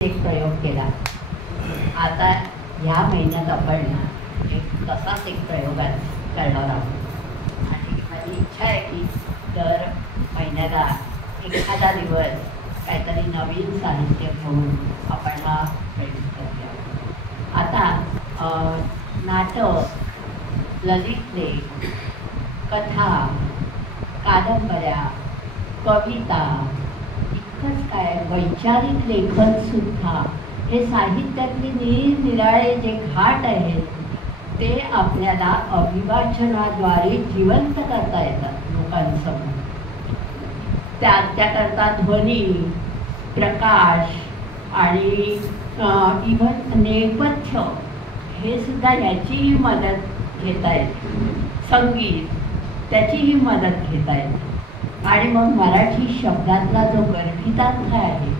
एक प्रयोग केला. आता ह्या महिन्यात आपण एक तसाच एक प्रयोगात करणार आहोत आणि माझी इच्छा आहे की दर महिन्याला एखादा दिवस काहीतरी नवीन साहित्य घेऊन आपण हा प्रयोग करूया. आता नाटक, ललित लेख, कथा, कादंबऱ्या, कविता, इतकंच काय वैचारिक लेखन सुद्धा हे साहित्यातले निरनिराळे जे घाट आहेत ते आपल्याला अभिवाचनाद्वारे जिवंत करता येतात लोकांसमोर. त्याकरता ध्वनी, प्रकाश आणि इव्हन नेपथ्य हे सुद्धा याचीही मदत घेता येते. संगीत त्याचीही मदत घेता येते. आणि मग मराठी शब्दातला जो गर्भितार्थ आहे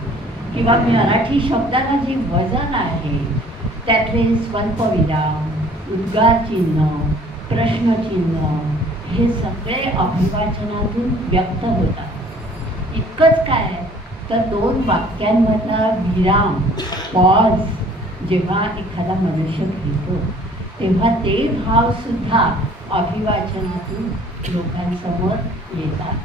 किंवा मराठी शब्दाला जी वजन आहे त्यातले स्वल्पविराम, उद्गारचिन्ह, प्रश्नचिन्ह हे सगळे अभिवाचनातून व्यक्त होतात. इतकंच काय तर दोन वाक्यांमधला विराम, पॉज जेव्हा एखादा मनुष्य घेतो तेव्हा ते भावसुद्धा अभिवाचनातून लोकांसमोर येतात.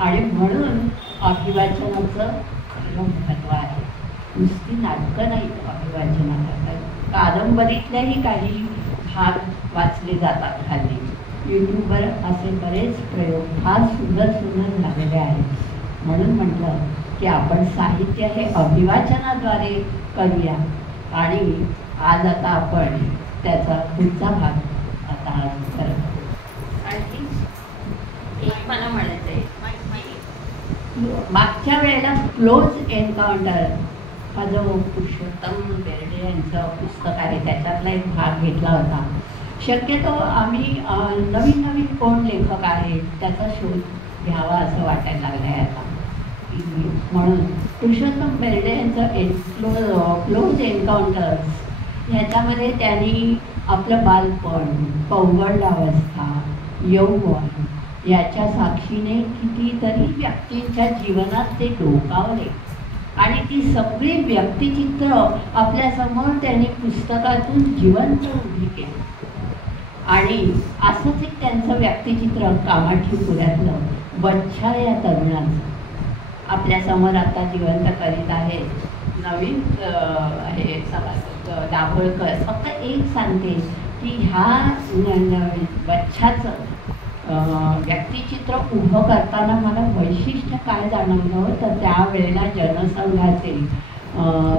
आणि म्हणून अभिवाचनाचं खरं महत्त्व आहे. नुसती नाटकं नाही अभिवाचनाकरता. कादंबरीतल्याही काही भाग वाचले जातात हल्ली. यूट्यूबवर असे बरेच प्रयोग फार सुंदर सुंदर झालेले आहेत. म्हणून म्हटलं की आपण साहित्य हे अभिवाचनाद्वारे करूया. आणि आज आता आपण त्याचा पुढचा भाग आता करत आहोत. आणि एक मला म्हणायचं आहे, मागच्या वेळेला क्लोज एन्काउंटर हा जो पुरुषोत्तम बेर्डे यांचं पुस्तक आहे त्याच्यातला एक भाग घेतला होता. शक्यतो आम्ही नवीन नवीन कोण लेखक आहेत त्याचा शोध घ्यावा असं वाटायला लागलं आहे आता. म्हणून पुरुषोत्तम बेर्डे यांचं क्लोज एन्काउंटर्स ह्याच्यामध्ये त्यांनी आपलं बालपण, पौगंडावस्था, यौवन याच्या साक्षीने कितीतरी व्यक्तींच्या जीवनात ते डोकावले आणि ती सगळी व्यक्तिचित्र आपल्यासमोर त्यांनी पुस्तकातून जिवंत उभी केली. आणि असंच एक त्यांचं व्यक्तिचित्र कामाठीपुऱ्यातलं बच्छा या तरुणाचं आपल्यासमोर आता जिवंत करीत आहे. नवीन हे दाभोळकर फक्त एक सांगते की ह्या बच्छाचं व्यक्तिचित्र उभं करताना मला वैशिष्ट्य काय जाणवलं तर त्यावेळेला जनसंघाचे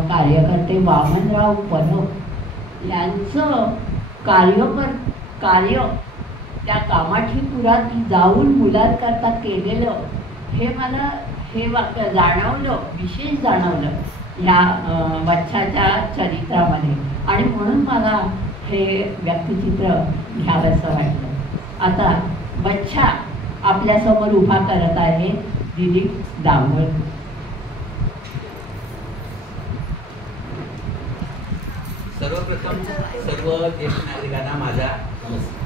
कार्यकर्ते वामनराव परब यांचं कार्य त्या कामाठीपुरात जाऊन मुलांकरता केलेलं हे मला हे जाणवलं, विशेष जाणवलं ह्या बच्छाच्या चरित्रामध्ये. आणि म्हणून मला हे व्यक्तिचित्र घ्यावंसं वाटलं. आता बच्छा आपल्यासमोर उभा करत आहे दिलीप दाभोळकर. सर्वप्रथम सर्व ज्येष्ठ नागरिकांना माझा नमस्कार.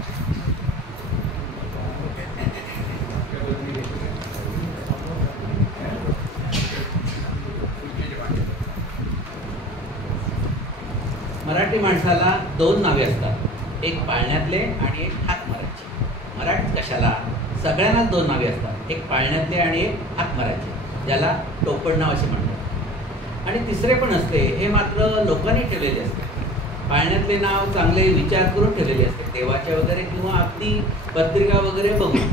मराठी माणसाला दोन नावे असतात, एक पाळण्यातले आणि एक हातमाराचे. मराठीत कशाला सगळ्यांनाच दोन नावे असतात, एक पाळण्यातले आणि एक हातमाराचे, ज्याला टोपण नाव असे म्हणतात. आणि तिसरे पण असते, हे मात्र लोकांनी ठेवलेले असते. पाळण्यातले नाव चांगले विचार करून ठेवलेले असते, देवाच्या वगैरे किंवा अगदी पत्रिका वगैरे बघून.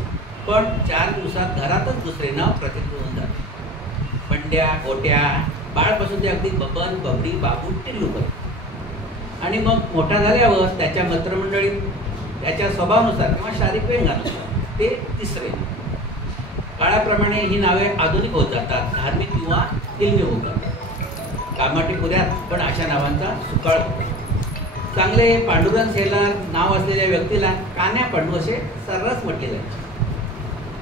पण 4 दिवसात घरातच दुसरे नाव प्रचित होऊन जाते. पंड्या, गोट्या, बाळपासून ते अगदी बबन, बबडी, बाबू, टिल्लूपर्यंत. आणि मग मोठा झाल्यावर त्याच्या मित्रमंडळीत त्याच्या स्वभावानुसार किंवा शारीरिक वेगानुसार ते तिसरे. काळाप्रमाणे ही नावे आधुनिक होत जातात, धार्मिक किंवा इल्मी होत जातात. कामाठीपुऱ्यात पण अशा नावांचा सुकाळ होतो. चांगले पांडुरंग सेलार नाव असलेल्या व्यक्तीला कान्या पांडू असे सर्रास म्हटले जायचे.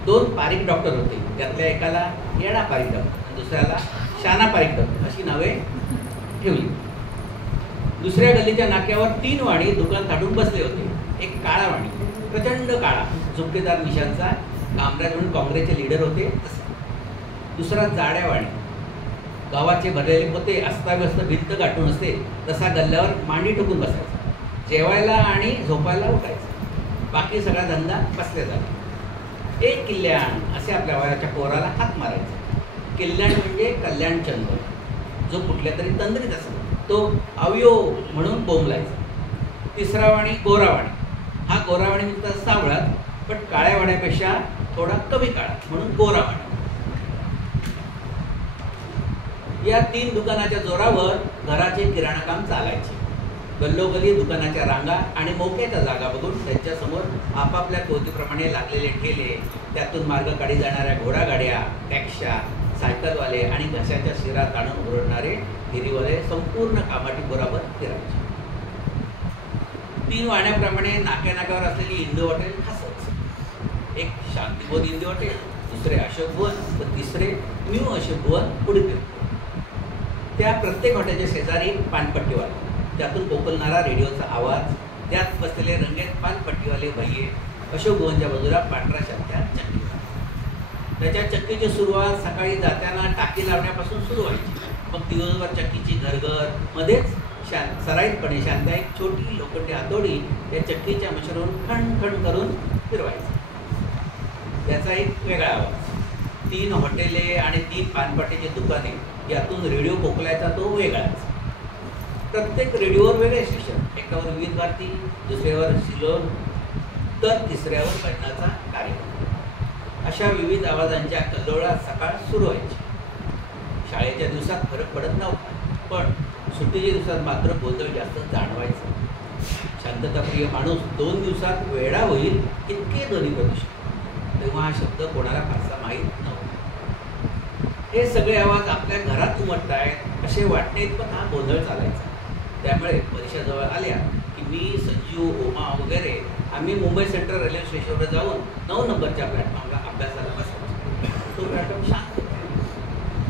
2 पारीक डॉक्टर होते, त्यातल्या एकाला येडा पारीक डॉक्टर, दुसऱ्याला शाना पारीक डॉक्टर अशी नावे ठेवली. दुसऱ्या गल्लीच्या नाक्यावर 3 वाणी दुकान थाटून बसले होते. एक काळा वाणी, प्रचंड काळा, झुपकेदार निशांचा, कामराज म्हणून काँग्रेसचे लीडर होते. दुसरा जाड्या वाणी, गावाचे भरलेले होते, अस्ताव्यस्त भिंत गाठून असते तसा गल्ल्यावर मांडी ठोकून बसायचा. जेवायला आणि झोपायला उठायचं. बाकी सगळा धंदा बसल्या झाला. एक किल्याण असे आपल्या वयाच्या पोराला हात मारायचा. किल्याण म्हणजे कल्याणचंद्र, जो कुठल्या तरी तंद्रीत असतो तो अवयो म्हणून बोंबलायचा. तिसरा वाणी गोरावाणी. हा गोरावाणी म्हणजे सावळात, पण काळ्या वाण्यापेक्षा थोडा कमी काळात म्हणून गोरावाणी. या 3 दुकानाच्या जोरावर घराचे किराणा काम चालायचे. गल्लोगल्ली दुकानाच्या रांगा आणि मोक्याच्या जागा बघून त्यांच्यासमोर आपापल्या कोतीप्रमाणे लागलेले ठेले, त्यातून मार्ग काढी जाणाऱ्या घोडागाड्या, टॅक्स्या, सायकलवाले आणि घशाच्या शिरा ताणून ओरडणारे फेरीवाले संपूर्ण कामाटी बरोबर फिरायचे. 3 वाण्याप्रमाणे नाक्यावर असलेली इंदू हॉटेल खासच. एक शांतिबोध इंदू हॉटेल, दुसरे अशोक भवन व तिसरे न्यू अशोक भवन उडपी. त्या प्रत्येक हॉटेलच्या शेजारी पानपट्टीवाला, त्यातून कोकलणारा रेडिओचा आवाज, त्यात बसलेले रंगीत पानपट्टीवाले भैये. अशोक भवनच्या बाजूला पांढऱ्या शांत्या चक्की. त्याच्या चक्कीची सुरुवात सकाळी जाताना टाकी लावण्यापासून सुरू व्हायची. मग दिवसभर चक्कीची घरघर मध्येच सराईतपणे शांत्या एक छोटी लोखंडी हातोडी या चक्कीच्या मशीनवरून खणखण करून फिरवायची. त्याचा एक वेगळा आवाज. 3 हॉटेले आणि 3 पानपट्टीची दुकाने, यातून रेडिओ कोकलायचा तो वेगळाच. प्रत्येक रेडिओवर वेगळे स्टेशन. एकावर विविध भारती, दुसऱ्यावर सिलोन, तर तिसऱ्यावर भजनाचा कार्यक्रम. अशा विविध आवाजांच्या कल्लोळात सकाळ सुरू व्हायची. शाळेच्या दिवसात फरक पडत नव्हता, पण सुट्टीच्या दिवसात मात्र गोंधळ जास्त जाणवायचा. शांतताप्रिय माणूस 2 दिवसात वेडा होईल इतके ध्वनी प्रदूषण. तेव्हा हा शब्द कोणाला फारसा माहीत नव्हता. हे सगळे आवाज आपल्या घरात उमटत आहेत असे वाटणे इतपत हा गोंधळ चालायचा. त्यामुळे परीक्षा जवळ आल्या की मी, संजू, ओमा वगैरे आम्ही मुंबई सेंट्रल रेल्वे स्टेशनवर जाऊन 9 नंबरच्या प्लॅटफॉर्मला अभ्यासाला बसायचो. तो प्लॅटफॉर्म शांत होता.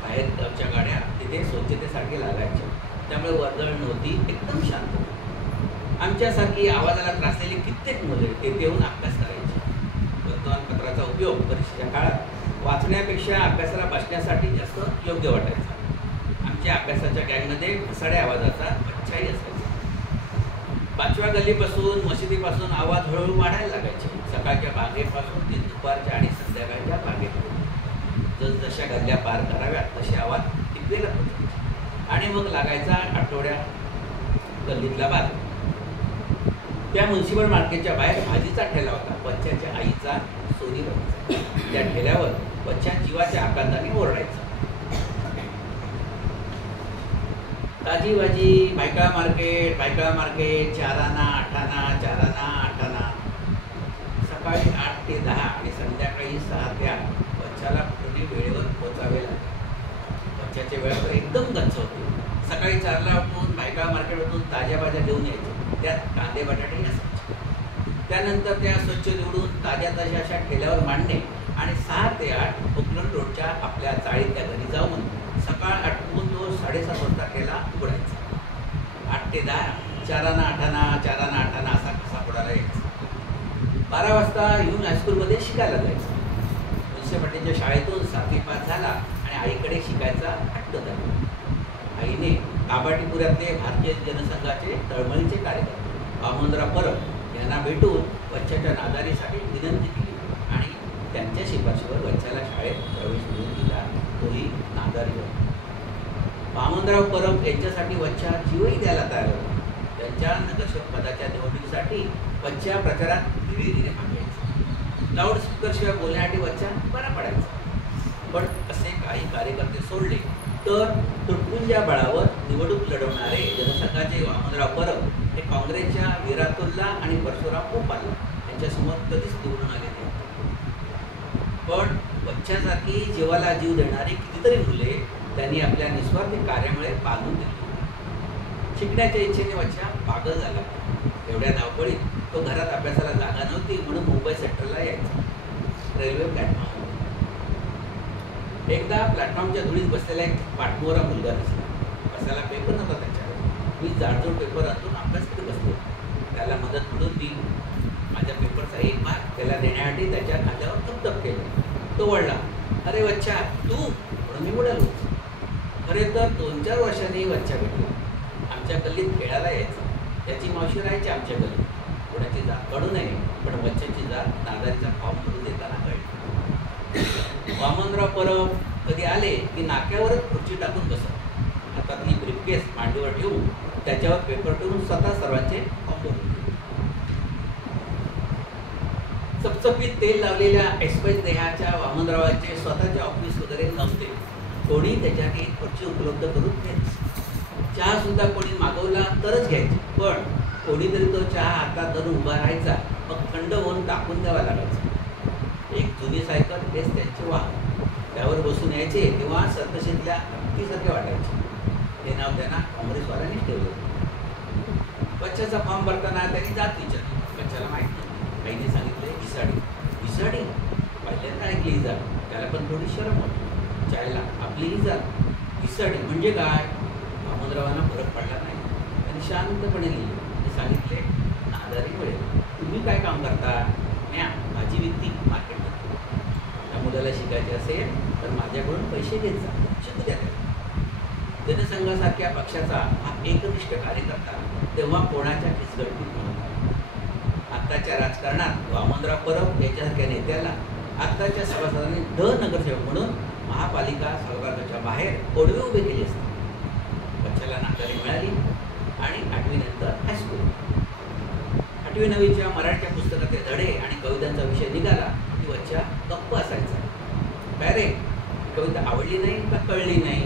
बाहेर गावच्या गाड्या तिथे स्वच्छतेसाठी लागायच्या, त्यामुळे वर्दळ नव्हती, एकदम शांत होती. आमच्यासारखी आवाजाला त्रासलेली कित्येक मुले तेथे येऊन अभ्यास करायची. वर्तमानपत्राचा उपयोग परीक्षेच्या काळात वाचण्यापेक्षा अभ्यासाला बसण्यासाठी जास्त योग्य वाटायचा. आमच्या अभ्यासाच्या गँगमध्ये फसाड्या आवाजाचा बच्चाही असायचा. 5व्या गल्लीपासून, मशिदीपासून आवाज हळूहळू वाढायला लागायचे. सकाळच्या बागेपासून ते दुपारच्या आणि संध्याकाळच्या बागेपर्यंत जसजशा गल्ल्या पार कराव्यात तसे आवाज टिपलेला होते. आणि मग लागायचा आठवड्या गल्लीतला बाग. त्या म्युन्सिपल मार्केटच्या बाहेर भाजीचा ठेला होता. बच्च्याच्या आईचा सोनी बघायचा. त्या ठेल्यावर बच्चा जीवाच्या आकांताने ओरडायचा. ताजी भाजी, भायखळा मार्केट, भायखळा मार्केट, 4 आना 8 आना, 4 आना 8 आना. सकाळी 8 ते 10 आणि संध्याकाळी 6 ते 8 बच्चाला कुठे वेळेवर पोचावे लागले. बच्च्याच्या वेळेवर एकदम गच्च होते. सकाळी 4ला उठून भायखळा मार्केटमधून ताज्या भाज्या घेऊन यायचे. त्यात कांदे बटाटे असायचे. त्यानंतर त्या स्वच्छ निवडून ताज्या अशा ठेल्यावर मांडणे आणि 6 ते 8 ओकलंड रोडच्या आपल्या चाळीतल्या घरी जाऊन सकाळ आटपून तो 7:30 वाजता ठेला उघडायचा. 8 ते 10, 4 आना 8 आना, 4 आना 8 आना असा कसा पुढाला यायचा. 12 वाजता येऊन हायस्कूलमध्ये शिकायला जायचं. म्युन्सिपाल्टीच्या शाळेतून 7वी पास झाला आणि आईकडे शिकायचा हट्ट झाला. आईने काबाटीपुऱ्यातले भारतीय जनसंघाचे तळमळीचे कार्यकर्ते वामनराव परब यांना भेटून बच्च्याच्या नादारीसाठी विनंती केली आणि त्यांच्या शिफारशीवर बच्च्याला शाळेत प्रवेश मिळवून दिला. तोही नादारी होता. वामनराव परब यांच्यासाठी बच्चा जीवही द्यायला तयार होता. त्यांच्या नगरसेवक पदाच्या निवडणुकीसाठी बच्चा प्रचारात धीरे धीरे मागायचा. लाऊडस्पीकरशिवाय बोलण्यासाठी बच्चा बरा पडायचा. पण असे काही कार्यकर्ते सोडले तर तुटपुंज्या बळावर निवडणूक लढवणारे जनसंघाचे वामनराव परब हे काँग्रेसच्या विरातुल्ला आणि परशुराम गोपाल यांच्यासमोर कधीच निवडून आले नाही. पण बच्च्यासारखी जीवाला जीव देणारी कितीतरी मुले त्यांनी आपल्या निस्वार्थी कार्यामुळे पालवून दिली. शिकण्याच्या इच्छेने बच्चा पागल झाला. एवढ्या धावपळीत तो घरात अभ्यासाला जागा नव्हती म्हणून मुंबई सेंट्रलला यायचा. Railway platform. एकदा प्लॅटफॉर्मच्या धुळीत बसलेला एक पाठमोरा मुलगा दिसला. बसायला पेपर नव्हता त्याच्याकडे. मी जाडजूड पेपर आणून अभ्यास करत बसलो. त्याला मदत म्हणून मी माझ्या पेपरचा एक भाग त्याला देण्यासाठी त्याच्या खांद्यावर थपथप केलं. तो वळला. अरे बच्चा तू? म्हणून मी उडालो. खरे तर 2-4 वर्षांनी बच्चा भेटला. आमच्या गल्लीत खेळायला यायचा. त्याची मावशी राहायची आमच्या गल्लीत. कोणाची जात काढू नये, पण बच्च्याची जात नादारीचा फॉर्म भरून देताना कळली. वामनराव परब कधी आले की नाक्यावरच खुर्ची टाकून बसत. हातातली ब्रीफकेस मांडीवर ठेवून त्याच्यावर पेपर ठेवून स्वतः सर्वांचे फॉर्म भरून दिले. चपचपीत तेल लावलेल्या एक्सप्रेस देहाच्या वामनरावांचे स्वतःचे ऑफिस वगैरे नव्हते. कोणी त्याच्यासाठी खुर्ची उपलब्ध करून द्यायची. चहा सुद्धा कोणी मागवला तरच घ्यायची, पण कोणीतरी तो चहा हातात धरून उभा राहायचा. मग थंड होऊन टाकून द्यावा लागायचा. एक जुनी सायकल हेच त्यांचे वाहन. त्यावर बसून यायचे तेव्हा सर्कशीतल्या हत्तीसारखे वाटायचे. हे नाव त्यांना काँग्रेसवाल्यांनीच ठेवलं. बच्च्याचा फॉर्म भरताना त्यांनी जात विचारली. बच्च्याला माहीत नाही. आईने सांगितले इसाडी. इसाडी पहिल्यांदा ऐकली ही जात. त्याला पण थोडी शरम होती. चायला आपली ही जात इसाडी म्हणजे काय? वामनरावांना फरक पडला नाही. त्यांनी शांतपणे लिहिले आणि सांगितले नादारी मिळेल. तुम्ही काय काम करता? म्या भाजी विकती मार्केटमध्ये. त्या मुलाला शिकायचे असेल तर माझ्याकडून पैसे घेत जा, शिकू द्या. जनसंघासारख्या पक्षाचा हा एकनिष्ठ कार्यकर्ता तेव्हा कोणाच्या खिचगडतीत नव्हता. आत्ताच्या राजकारणात वामनराव परब याच्यासारख्या नेत्याला आत्ताच्या सभासदांनी नगरसेवक म्हणून महापालिका सभागृहाच्या बाहेर ओढवे उभे केले असते. बच्च्याला नाकारी मिळाली आणि 8वी नंतर हायस्कूल. 8वी-9वीच्या मराठीच्या पुस्तकाचे धडे आणि कवितांचा विषय निघाला की बच्चा गप्प असायचा. काय रे, कविता आवडली नाही का कळली नाही?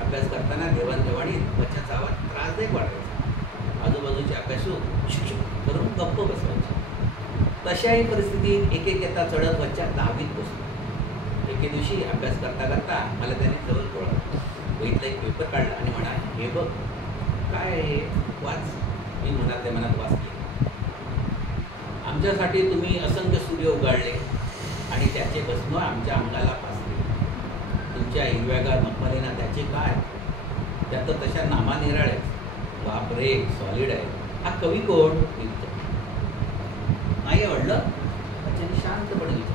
अभ्यास करताना देवाणघेवाणीत बच्चाचा आवाज त्रासदायक वाटायचा. आजूबाजूचे अभ्यासू शिक्षक करून गप्प बसवायचे. तशाही परिस्थितीत एक येता चढत बच्चा 10वीत बसलो. एके दिवशी अभ्यास करता करता मला त्याने जवळ बोलवलं. वहीतला एक पेपर काढला आणि म्हणाला, हे बघ काय आहे, वाच. मी मनातल्या मनात वाचले. आमच्यासाठी तुम्ही असंख्य सूर्य उगाळले आणि त्याचे भस्म आमच्या अंगाला पाजले. तुमच्या हिरव्यागार मखमलीना त्याचे काय? त्यात तशा नामा निराळे. बाप रे, सॉलिड आहे. हा कवी कोण? नाही आवडलं? त्याने शांतपणे विचारलं.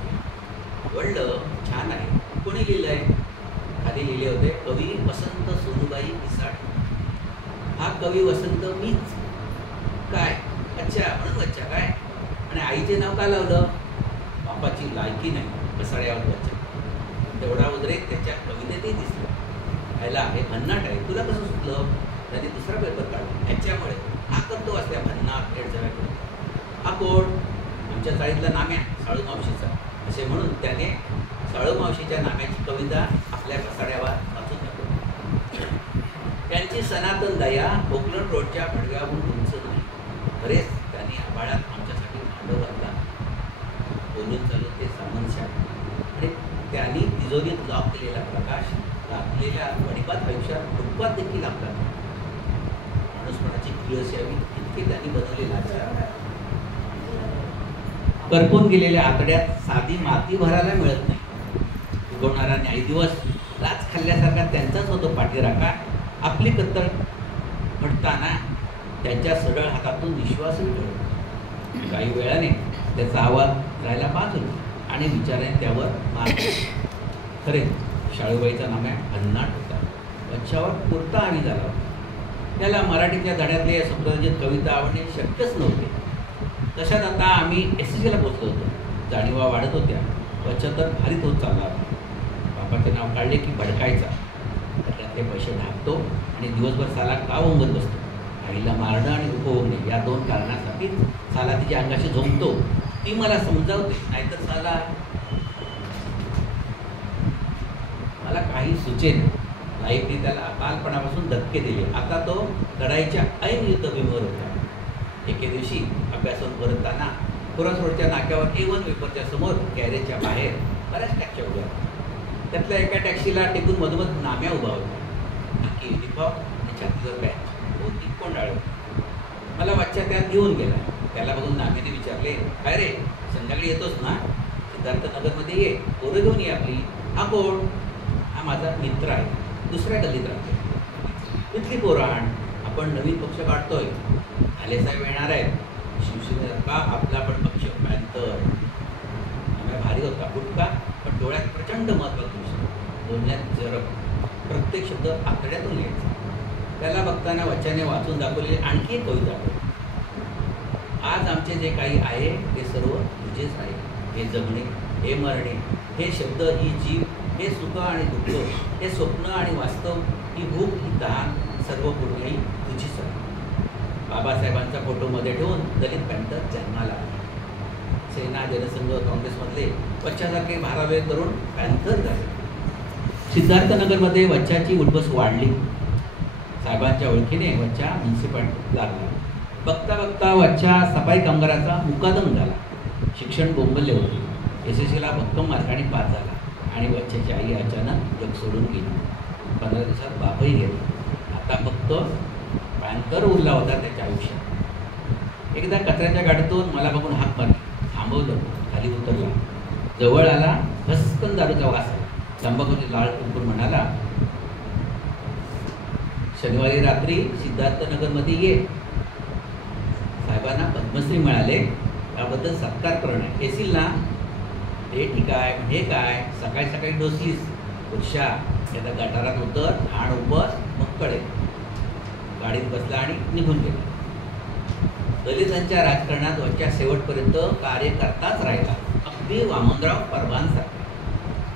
आवडलं, छान आहे. कोणी लिहिलं आहे? खाली लिहिले होते कवी वसंत सोनूबाई इसाड. हा कवी वसंत मीच. काय? अच्छा, म्हणून बच्चा काय? आणि आईचे नाव का लावलं? बापाची लायकी नाही कसाळ्यावर बच्चा. तेवढा उद्रेक त्याच्या कवितेतही दिसला. याला हे भन्नाट आहे, तुला कसं सुचलं? त्याने दुसरा पेपर काढला. ह्याच्यामुळे हा करतो असल्या भन्नाट खेळजव्याकडे. हा कोण? आमच्या चाळीतला नाम्या, साळू मावशीचा. असे म्हणून त्याने साळू मावशीच्या नाम्याची कविता आपल्या कसाड्यावर वाचून दाखवली. त्यांची सनातन दया कोकण रोडच्या भडव्याहून उंच नाही. बरेच त्यांनी आभाळात आमच्यासाठी भांडव घातला. बोलून चालून ते सामनशा आणि त्यांनी तिजोरीत लॉक केलेला प्रकाश घातलेल्या गणिपात आयुष्यात फुटपात देखील आपला माणूसपणाची किळस यावी इतके त्यांनी बनवलेला. करपून गेलेल्या आतड्यात साधी माती भरायला मिळत नाही. उगवणारा न्यायी दिवस लाच खाल्ल्यासारखा त्यांचाच होतो पाठीराखा. आपली कत्तल घडताना त्यांच्या सरळ हातातून निश्वासही ठेवला. काही वेळाने त्याचा आवाज राहायला पाहत होता आणि विचाराने त्यावर मार. खरे शाळूबाईचा नाम्या भन्नाट होता. बच्चावर पुरता हवी झाला होता. त्याला मराठीच्या धड्यातले संप्रदायाची कविता आवडणे शक्यच नव्हते. तशात आता आम्ही SSCला पोचलो होतो. जाणीवा वाढत होत्या. बच्चा तर भारीत होत चालला होता. बापाचे नाव काढले की भडकायचा. त्यातले पैसे ढाकतो आणि दिवसभर साला का ओंगत बसतो. आईला मारणं आणि उपभोगणे या 2 कारणासाठी साला तिच्या अंगाशी झोंबतो. ती मला समजावते, नाहीतर साला मला काही सुचेन. लाईफने त्याला बालपणापासून धक्के दिले. आता तो लढाईच्या ऐन युद्धभूमीवर होता. एके दिवशी अभ्यासून परतताना पुरस रोडच्या नाक्यावर A1 पेपरच्या समोर गॅरेजच्या बाहेर बऱ्याच टॅक्सी उभ्या होत्या. त्यातल्या एका टॅक्सीला टेकून मधोमध नाम्या उभा होता. नक्की युनिफॉर्म आणि छातीवर बॅच, बहुतेक कोंडाळ. मला बच्चा त्यात घेऊन गेला. त्याला बघून नाम्याने विचारले, काय रे, संध्याकाळी येतोस ना? सिद्धार्थनगरमध्ये ये, पोरं घेऊन ये आपली. हा कोण? हा माझा मित्र आहे, दुसऱ्या गल्लीत राहतो. इथली पोरं आण, आपण नवीन पक्ष काढतोय. आलेसाहेब येणार आहेत. शिवसेनेसारखा आपला पण पक्ष पॅन्थर. आम्ही भारी होता, गुटका, पण डोळ्यात प्रचंड महत्त्वाचं बोलण्यात जरब. प्रत्येक शब्द आतड्यातून लिहायचा. त्याला बघताना वच्चाने वाचून दाखवलेली आणखी एक कविता आठवली. आज आमचे जे काही आहे ते सर्व तुझेच आहे. हे जगणे, हे मरणे, हे शब्द, ही जीव, हे सुख आणि दुःख, हे स्वप्न आणि वास्तव, ही भूक, ही तहान, सर्व पूर्णही तुझीच आहे. बाबासाहेबांचा फोटोमध्ये ठेवून दलित पॅंथर जन्माला आले. सेना, जनसंघ, काँग्रेसमधले वच्छासारखे भारावे तरुण पॅंथर झाले. सिद्धार्थनगरमध्ये वच्छाची उल्बस वाढली. साहेबांच्या ओळखीने वच्छा म्युन्सिपाल्टी लागला. बघता बघता वच्छा सफाई कामगाराचा मुकादम झाला. शिक्षण बोंबलले होते. SSCला भक्कम मार्काने पास झाला आणि वच्छाची आई अचानक जग सोडून गेली. 15 दिवसात बापही गेला. आता फक्त पॅंथर उरला होता त्याच्या आयुष्यात. एकदा कचऱ्याच्या गाडीतून मला बघून हाक मारली. थांबवलं, खाली उतरला. जवळ आला, भस्कन दारूचा वास आला. तंबाखूची लाळ कुंकून म्हणाला, शनिवारी रात्री सिद्धार्थनगरमध्ये ये. साहेबांना पद्मश्री मिळाले, त्याबद्दल सत्कार करणं. येशील ना? ते ठीक आहे. हे काय सकाळी सकाळी डोसलीस? उषा एकदा गटारात उतर, घाण उपस, मग कळेल. गाडीत बसला आणि निघून गेला. दलितांच्या राजकारणात वच्चा शेवटपर्यंत कार्य करताच राहिला, अगदी वामनराव परवांसारखा.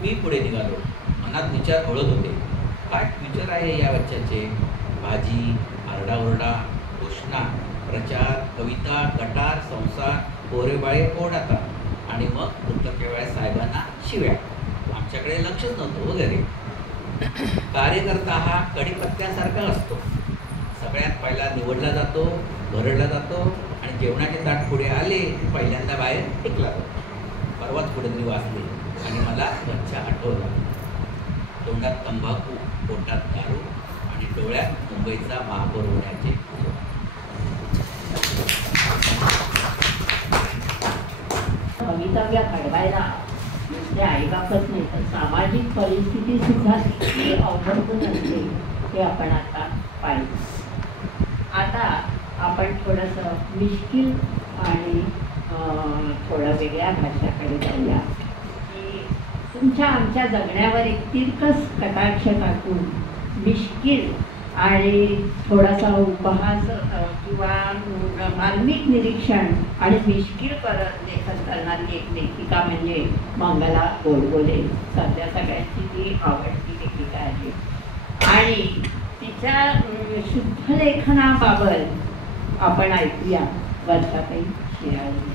मी पुढे निघालो. मनात विचार घोळत होते. काय फ्युचर आहे या वच्च्याचे? भाजी, आरडाओरडा, घोषणा, प्रचार, कविता, गटार, संसार, पोरेबाळे, ओढाता आणि मग पुस्तके वेळेस साहेबांना शिव्या. आमच्याकडे लक्षच नव्हतं वगैरे. कार्यकर्ता हा कढीपत्त्यासारखा असतो. सगळ्यात पहिला निवडला जातो, भरडला जातो आणि जेवणाचे ताट पुढे आले की पहिल्यांदा बाहेर टिकला जातो. परवाच कुठेतरी वाचले आणि मला वच्छा आठवला. तोंडात तंबाखू, पोटात दारू आणि डोळ्यात मुंबईचा महापौर होण्याचे. भवितव्य घडवायला नुसते आईबापच नाही तर सामाजिक परिस्थिती सुद्धा किती अवलंबून असते हे आपण आता पाहिजे. आता आपण थोडंसं मिश्किल आणि थोडं वेगळ्या भाषाकडे जाऊया की तुमच्या आमच्या जगण्यावर एक तिरकस कटाक्ष टाकून मिश्किल आणि थोडासा उपहास किंवा मार्मिक निरीक्षण आणि मिश्किल लेखन करणारी एक लेखिका म्हणजे मंगला गोडबोले. सध्या सगळ्यांची ती आवडती लेखिका आहे आणि तिच्या शुद्ध लेखनाबाबत आपण ऐकूया वर्षाताई शिराळे.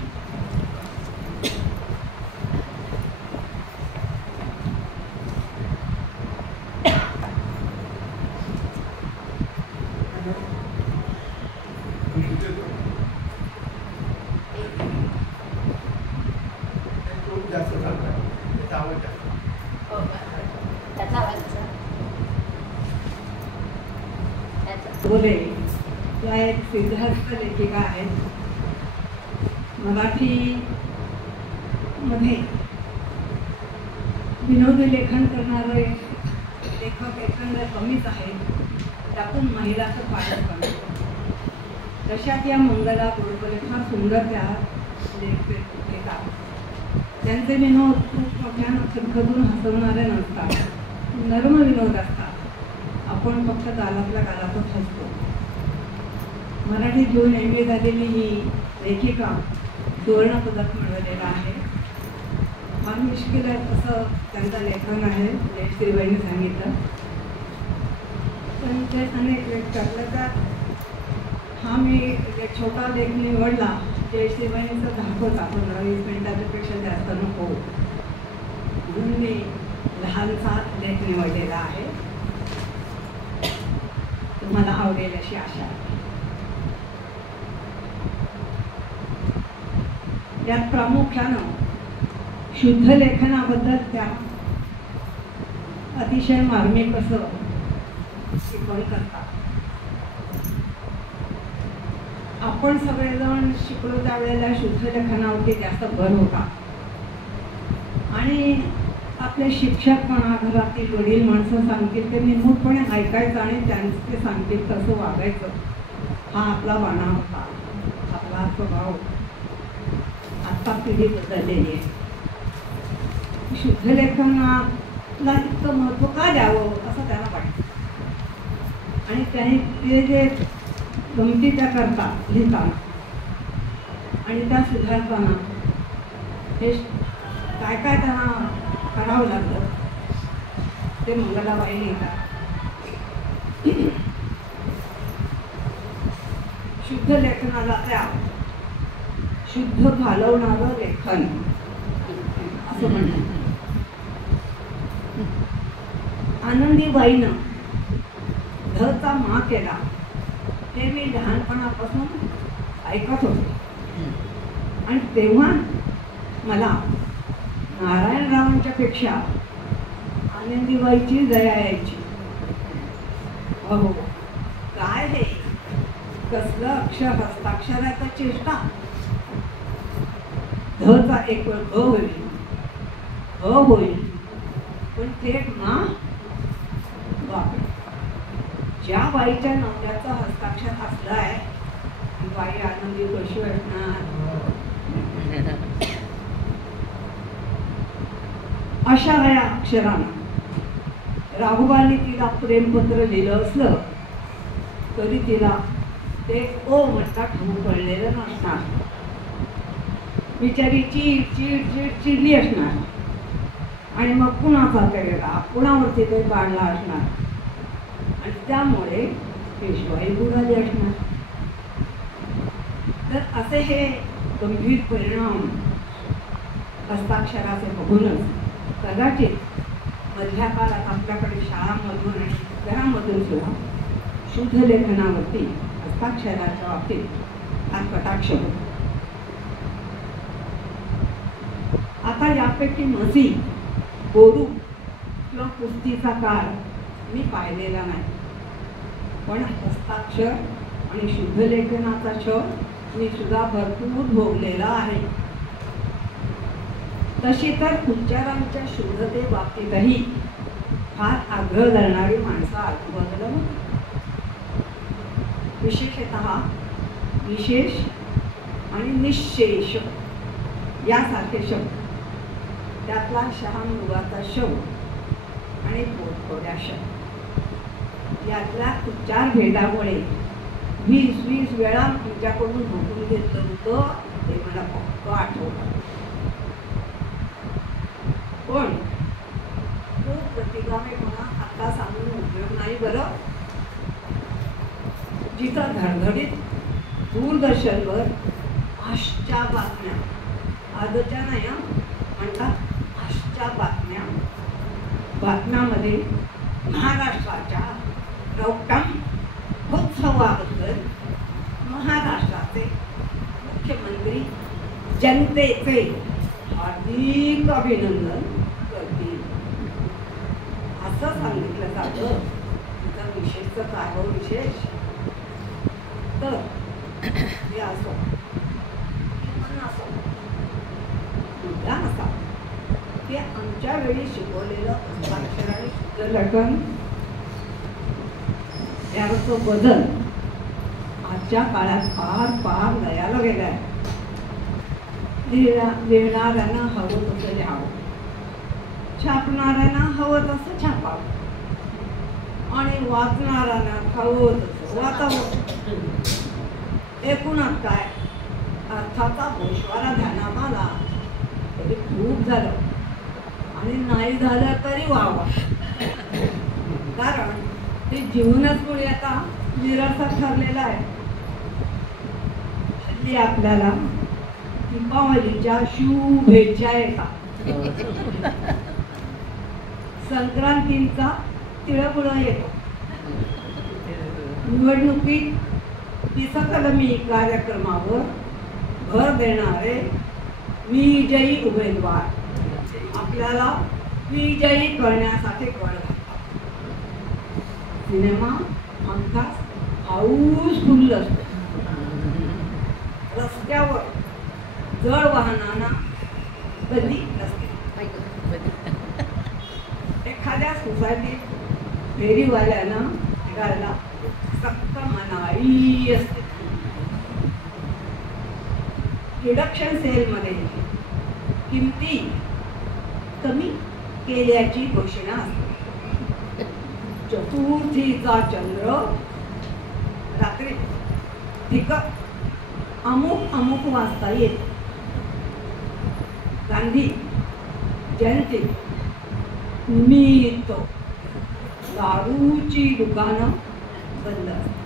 बोले त्या एक सिद्धार्थ लेखिका आहेत. मराठीमध्ये विनोदी लेखन करणारे लेखक एकंदर कमीच आहेत. त्यातून महिलाचं पालन करतो. तशात या मंगला गोडबोले फार सुंदर त्या लेखतात. त्यांचे विनोद खूप मोठ्यानं खदखदून हसवणारे नसतात, नर्म विनोद असतात. आपण फक्त गालातल्या गालातच हसतो. मराठीत घेऊन MA झालेली ही लेखिका सुवर्ण पदक मिळवलेलं आहे. फार मुश्किल आहे असं त्यांचं लेखन आहे, जयश्रीबाईंनी सांगितलं. पण ते अनेक व्यक्त आपलं त्यात हा मी एक छोटा लेख निवडला. जयश्रीबाईंचा दाखवता 15-20 मिनिटाच्यापेक्षा जास्त नको म्हणून मी लहानसा लेख निवडलेला आहे. तुम्हाला आवडेल अशी आशा आहे. यात प्रामुख्यानं शुद्ध लेखनाबद्दल त्या अतिशय मार्मिक असं शिकवण करतात. आपण सगळेजण शिकलो त्यावेळेला शुद्ध लेखनावरती जास्त भर होता आणि आपले शिक्षक म्हणा, घरातील वडील माणसं सांगतील ते निमूटपणे ऐकायचं आणि त्यांचं ते सांगतील तसं वागायचं. हा आपला बाणा होता, आपला स्वभाव. आता पिढी बदललेली आहे. शुद्ध लेखनात ला इतकं महत्त्व का द्यावं असं त्यांना वाटतं. आणि त्याने ते जे गमती त्या करतात लिहिताना आणि त्या सुधारताना हे काय काय त्यांना करावं लागलं ते मंगलाबाई लिहितात. शुद्ध लेखनाला त्या शुद्ध घालवणारं लेखन असं म्हणतात. आनंदीबाईनं धचा मा केला हे मी लहानपणापासून ऐकत होते आणि तेव्हा मला नारायणरावांच्या पेक्षा आनंदीबाईची दया यायची. अहो काय हे कसलं अक्षर हस्ताक्षराचा चेष्टा. धचा एक वेळ ग होईल, ह होईल, पण थेट मा. बापरे, ज्या बाईच्या नवऱ्याचं हस्ताक्षर असलं आहे ती बाई आनंदी कशी वाटणार. अशा या अक्षरानं राघवांनी तिला प्रेमपत्र लिहिलं असलं तरी तिला ते ओ म्हणता ठाऊक पडलेलं नसणार. बिचारी चीड चीड चीड चिडली असणार आणि मग कुणाचा गेला कुणावरती ते काढला असणार आणि त्यामुळे पेशवाई बुडाली असणार. तर असे हे गंभीर परिणाम हस्ताक्षराचे बघूनच कदाचित मधल्या काळात आपल्याकडे शाळांमधून आणि घरामधून सुद्धा शुद्ध लेखनावरती हस्ताक्षराच्या बाबतीत हा कटाक्ष होतो. आता यापैकी मसी बोरू किंवा कुस्तीचा काळ मी पाहिलेला नाही, पण हस्ताक्षर आणि शुद्ध लेखनाचा छळ मी सुद्धा भरपूर भोगलेला आहे. तशी तर उच्चारांच्या शुद्धते बाबतीतही फार आग्रह धरणारी माणसं आजूबाजूला विशेषतः विशेष आणि निशेष यासारखे शब्द, त्यातला शहामृगाचा शब्द आणि थोड्या शब्द यातल्या उच्चार भेदामुळे 20 वेळा तुमच्याकडून भोगून घेतलं होतं हे मला फक्त आठवतं. पण तो प्रतिगामीपणा आता सांगून उपयोग नाही बरं. जिथं धडधडीत दूरदर्शनवर आजच्या बातम्या, आजच्या नाही म्हणतात आजच्या बातम्यामध्ये महाराष्ट्राच्या रौप्टम उत्सवाबद्दल महाराष्ट्राचे मुख्यमंत्री जनतेचे हार्दिक अभिनंदन करतील असं सांगितलं जातं. तिथं विशेषचं काय हो विशेष. तर हे असो मुद्दा असा की आमच्या वेळी शिकवलेलं हस्ताक्षर आणि शुद्ध लेखन याचा बदल आजच्या काळात फार दयाला गेला आहे. लिहिणाऱ्यांना हवं तसं लिहावं, छापणाऱ्यांना हवं तसं छापावं आणि वाचणाऱ्यांना हवं तसं वाचावं. एकूणात काय अर्थाचा गोषवारा ध्यानात आला तरी खूप झालं आणि नाही झालं तरी व्हावं. कारण ते जीवनच पुढे आता निरर्थक ठरलेलं आहे. हल्ली आपल्याला दीपावलीच्या शुभेच्छा येतात, संक्रांतीचा तिळगुळ येतो, निवडणुकीत दिसकलमी कार्यक्रमावर भर देणारे विजयी उमेदवार आपल्याला विजयी करण्यासाठी कळ घालतात. सिनेमा हमखास हाऊसफुल असतो. रस्त्यावर जड वाहनांना कधी नसते. एखाद्या सोसायटीत फेरीवाल्यांना निघायला सक्त मनाई असते. रिडक्शन सेलमध्ये किमती कमी केल्याची घोषणा असते. चतुर्थीचा चंद्र रात्री ठीक अमुक अमुक वाजता येत. गांधी जयंती निमित्त दारूची दुकानं बंद असतात.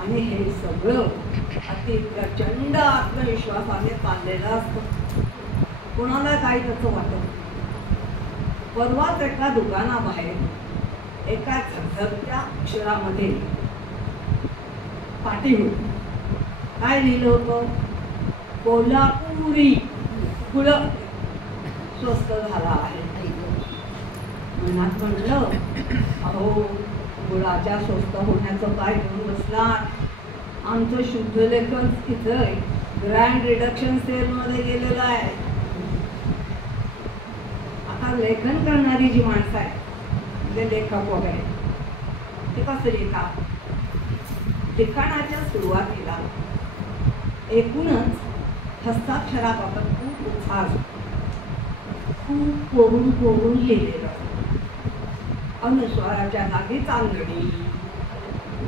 आणि हे सगळं अति प्रचंड आत्मविश्वासाने चाललेलं असतं. कोणाला काही त्याचं वाटत. परवाच एका दुकानाबाहेर एका झगझगत्या अक्षरामध्ये पाटी होती. काय लिहिलं होतं? कोल्हापुरी गुळ स्वस्त झाला आहे. मनात म्हटलं, अहो गुळाच्या स्वस्त होण्याचं काय घेऊन बसणार? आमचं शुद्ध लेखन इथं ग्रँड रिडक्शन सेलमध्ये गेलेलं आहे. आता लेखन करणारी जी माणसं आहे म्हणजे लेखक वगैरे ते कसं लिहितात? लिखाणाच्या सुरुवातीला एकूणच हस्ताक्षराबाबत खूप उत्साह असतो. खूप कोरून कोरून लिहिलेलं असतं. अनुस्वाराच्या जागी चांदणी,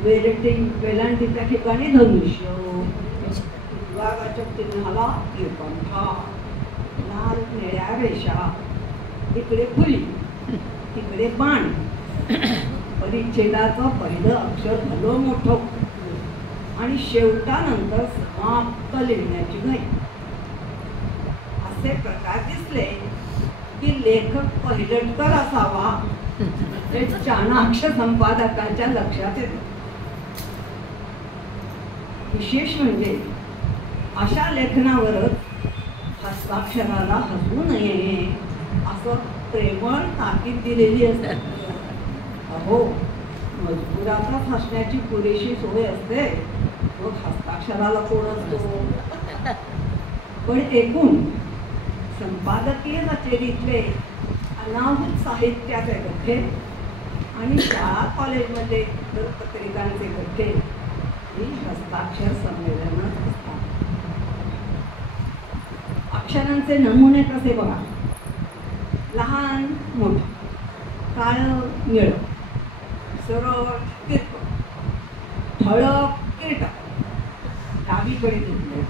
वेलांटीच्या ठिकाणी धनुष्य, विभागाच्या चिन्हाला त्रिपंथा, लाल निळ्या रेषा, इकडे फुली तिकडे बाण, परिच्छेदाचं पहिलं अक्षर भलं मोठं आणि शेवटानंतर समाप्त लिहिण्याची घाई. असे प्रकार दिसले की लेखक पहिलटकर असावा हे चाणाक्ष संपादकांच्या लक्षात येते. विशेष म्हणजे अशा लेखनावरच हस्ताक्षराला हसू नये असं प्रेमळ ताकीद दिलेली असते. अहो मजकुरातच हसण्याची पुरेशी सोय असते, मग हस्ताक्षराला कोण असतो? पण एकूण संपादकीय कचेरीतले अनाहूत साहित्याचे गठ्ठे आणि शाळा कॉलेजमध्ये पत्रिकांचे गठ्ठे ही हस्ताक्षर संमेलनं असतात. अक्षरांचे नमुने कसे बघा. लहान मोठं, काळं निळं, सरळ किरकोळ, ठळक किरटक, डावीकडे घेतले,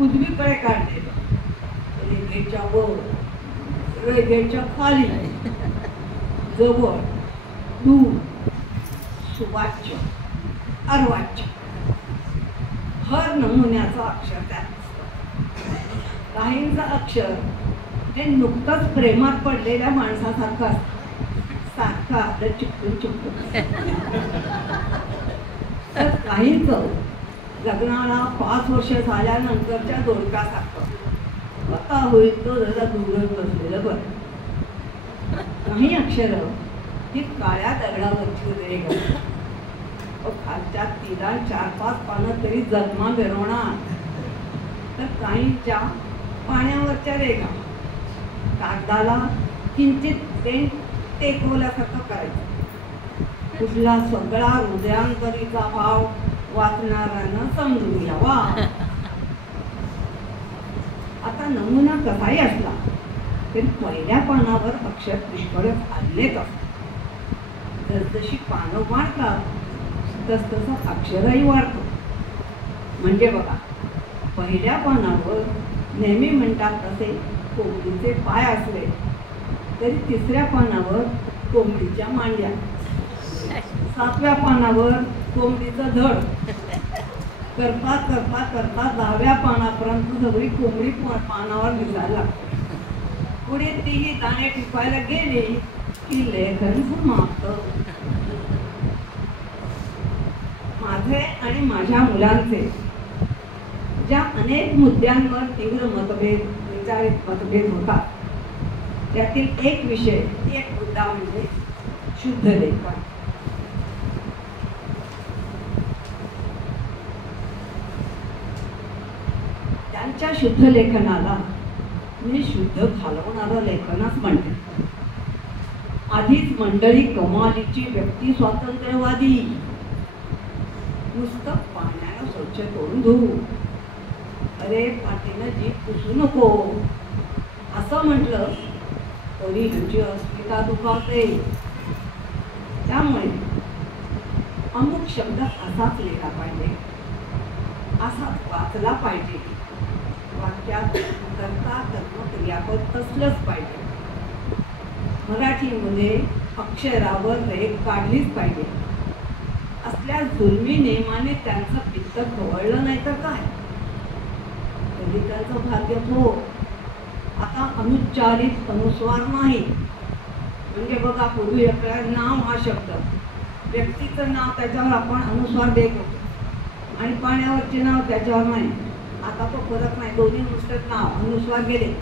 उजवीकडे काढलेलं, रेघेच्या वर, रेघेच्या खाली, जवळ, दूर, सुवाच्य, अर्वाच्य, हर नमुन्याचं अक्षर त्यात असतं. काहींचं अक्षर हे नुकतंच प्रेमात पडलेल्या माणसासारखं असतं. सारखं आपलं चिपटून चिपटून. तर काहींचं लग्नाला 5 वर्ष झाल्यानंतरच्या दोडकासारखं. आता होईल तो जरा दूरच बसलेलं बरं. काही अक्षरं ही काळ्या दगडावरची रेघ असतात. खालच्या 3-4-5 पानं तरी जन्मा मिरवणार. तर काहींच्या पाण्यावरच्या रेघा कागदाला किंचित टेकवल्यासारखं करायचं. कुठला सगळा हृदयांतरीचा भाव वाचणाऱ्यानं समजून घ्यावा. आता नमुना कसाही असला तरी पहिल्या पानावर अक्षर पुष्कळच आलेच असतात. जसजशी पानं वाढतात तसतसं अक्षरही वाढतं. म्हणजे बघा, पहिल्या पानावर नेहमी म्हणतात तसे कोंबडीचे पाय असले तरी 3ऱ्या पानावर कोंबडीच्या मांड्या, 7व्या पानावर कोंबडीचं धड, करता करता करता 10व्या पानापर्यंत सगळी कोंबडी पानावर दिसायला लागते. पुढे तीही दाणे टिपायला गेली की लेखन समाप्त. माझे आणि माझ्या मुलांचे ज्या अनेक मुद्द्यांवर तीव्र वैचारिक मतभेद होतात त्यातील एक विषय, एक मुद्दा म्हणजे शुद्ध लेखन. त्यांच्या शुद्ध लेखनाला मी शुद्ध घालवणारं लेखनच म्हणते. आधीच मंडळी कमालीची व्यक्ती स्वातंत्र्यवादी, नुसतं पाण्यानं स्वच्छ करून धुवू, अरे पाठीनं जीभ पुसू नको असं म्हटलं तरी ह्यांची अस्मिता दुखावते. त्यामुळे अमुक शब्द असाच लिहिला पाहिजे, असाच वाचला पाहिजे. वाक्यात कर्ता कर्म क्रियापद असलंच पाहिजे. मराठीमध्ये अक्षरावर रेघ काढलीच पाहिजे. असल्या जुलमी नियमाने त्यांचं पित्त खवळलं नाही तर काय. कधी त्यांचं भाग्य हो. आता अनुच्चारित अनुस्वार नाही. म्हणजे बघा, पूर्वी आपल्याला नाव हा शब्द, व्यक्तीचं नाव त्याच्यावर आपण अनुस्वार देत होतो आणि पाण्यावरचे नाव त्याच्यावर नाही. आता तो फरक नाही. दोन्ही नुसतं नाव अनुस्वार गेले,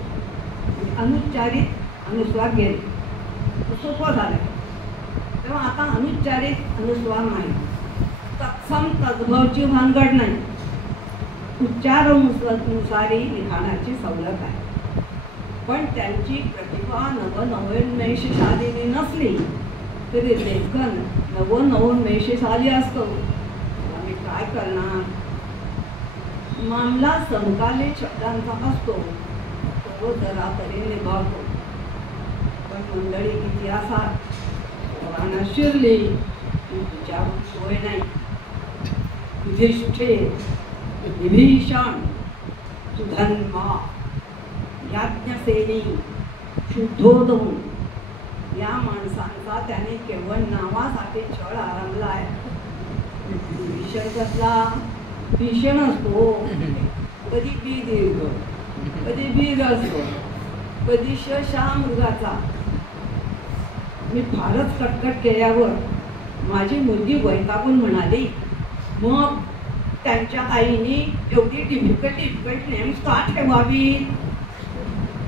अनुच्चारित अनुस्वार गेले, सोपं झालं. तेव्हा आता अनुच्चारित अनुस्वार नाही, तत्सम तद्भवची भानगड नाही. उच्चारानुसारी लिखाणाची सवलत आहे. पण त्यांची प्रतिभा नवोन्मेषशालिनी नसली तरी लेखन नवोन्मेषशाली असतो. आम्ही काय करणार. मामला समकालीन शब्दांचा असतो, तो जरा तरी निभावतो. पण मंडळी इतिहासात पुराणात शिरली की तिच्यावर सोय नाही. युधिष्ठिर, विभीषण, सुधन्वा, याज्ञसेनी, शुद्धोदन या माणसांचा त्याने केवळ नावासाठी छळ आरंभलाय. विभीषण कसला भीषण असतो, कधी बी दीर्घ, कधी बीर असतो, कधी शा मृगाचा. मी फारच कटकट केल्यावर माझी मुलगी वैतागून म्हणाली, मग त्यांच्या आईने एवढी डिफिकल्ट नेम्स का ठेवावी.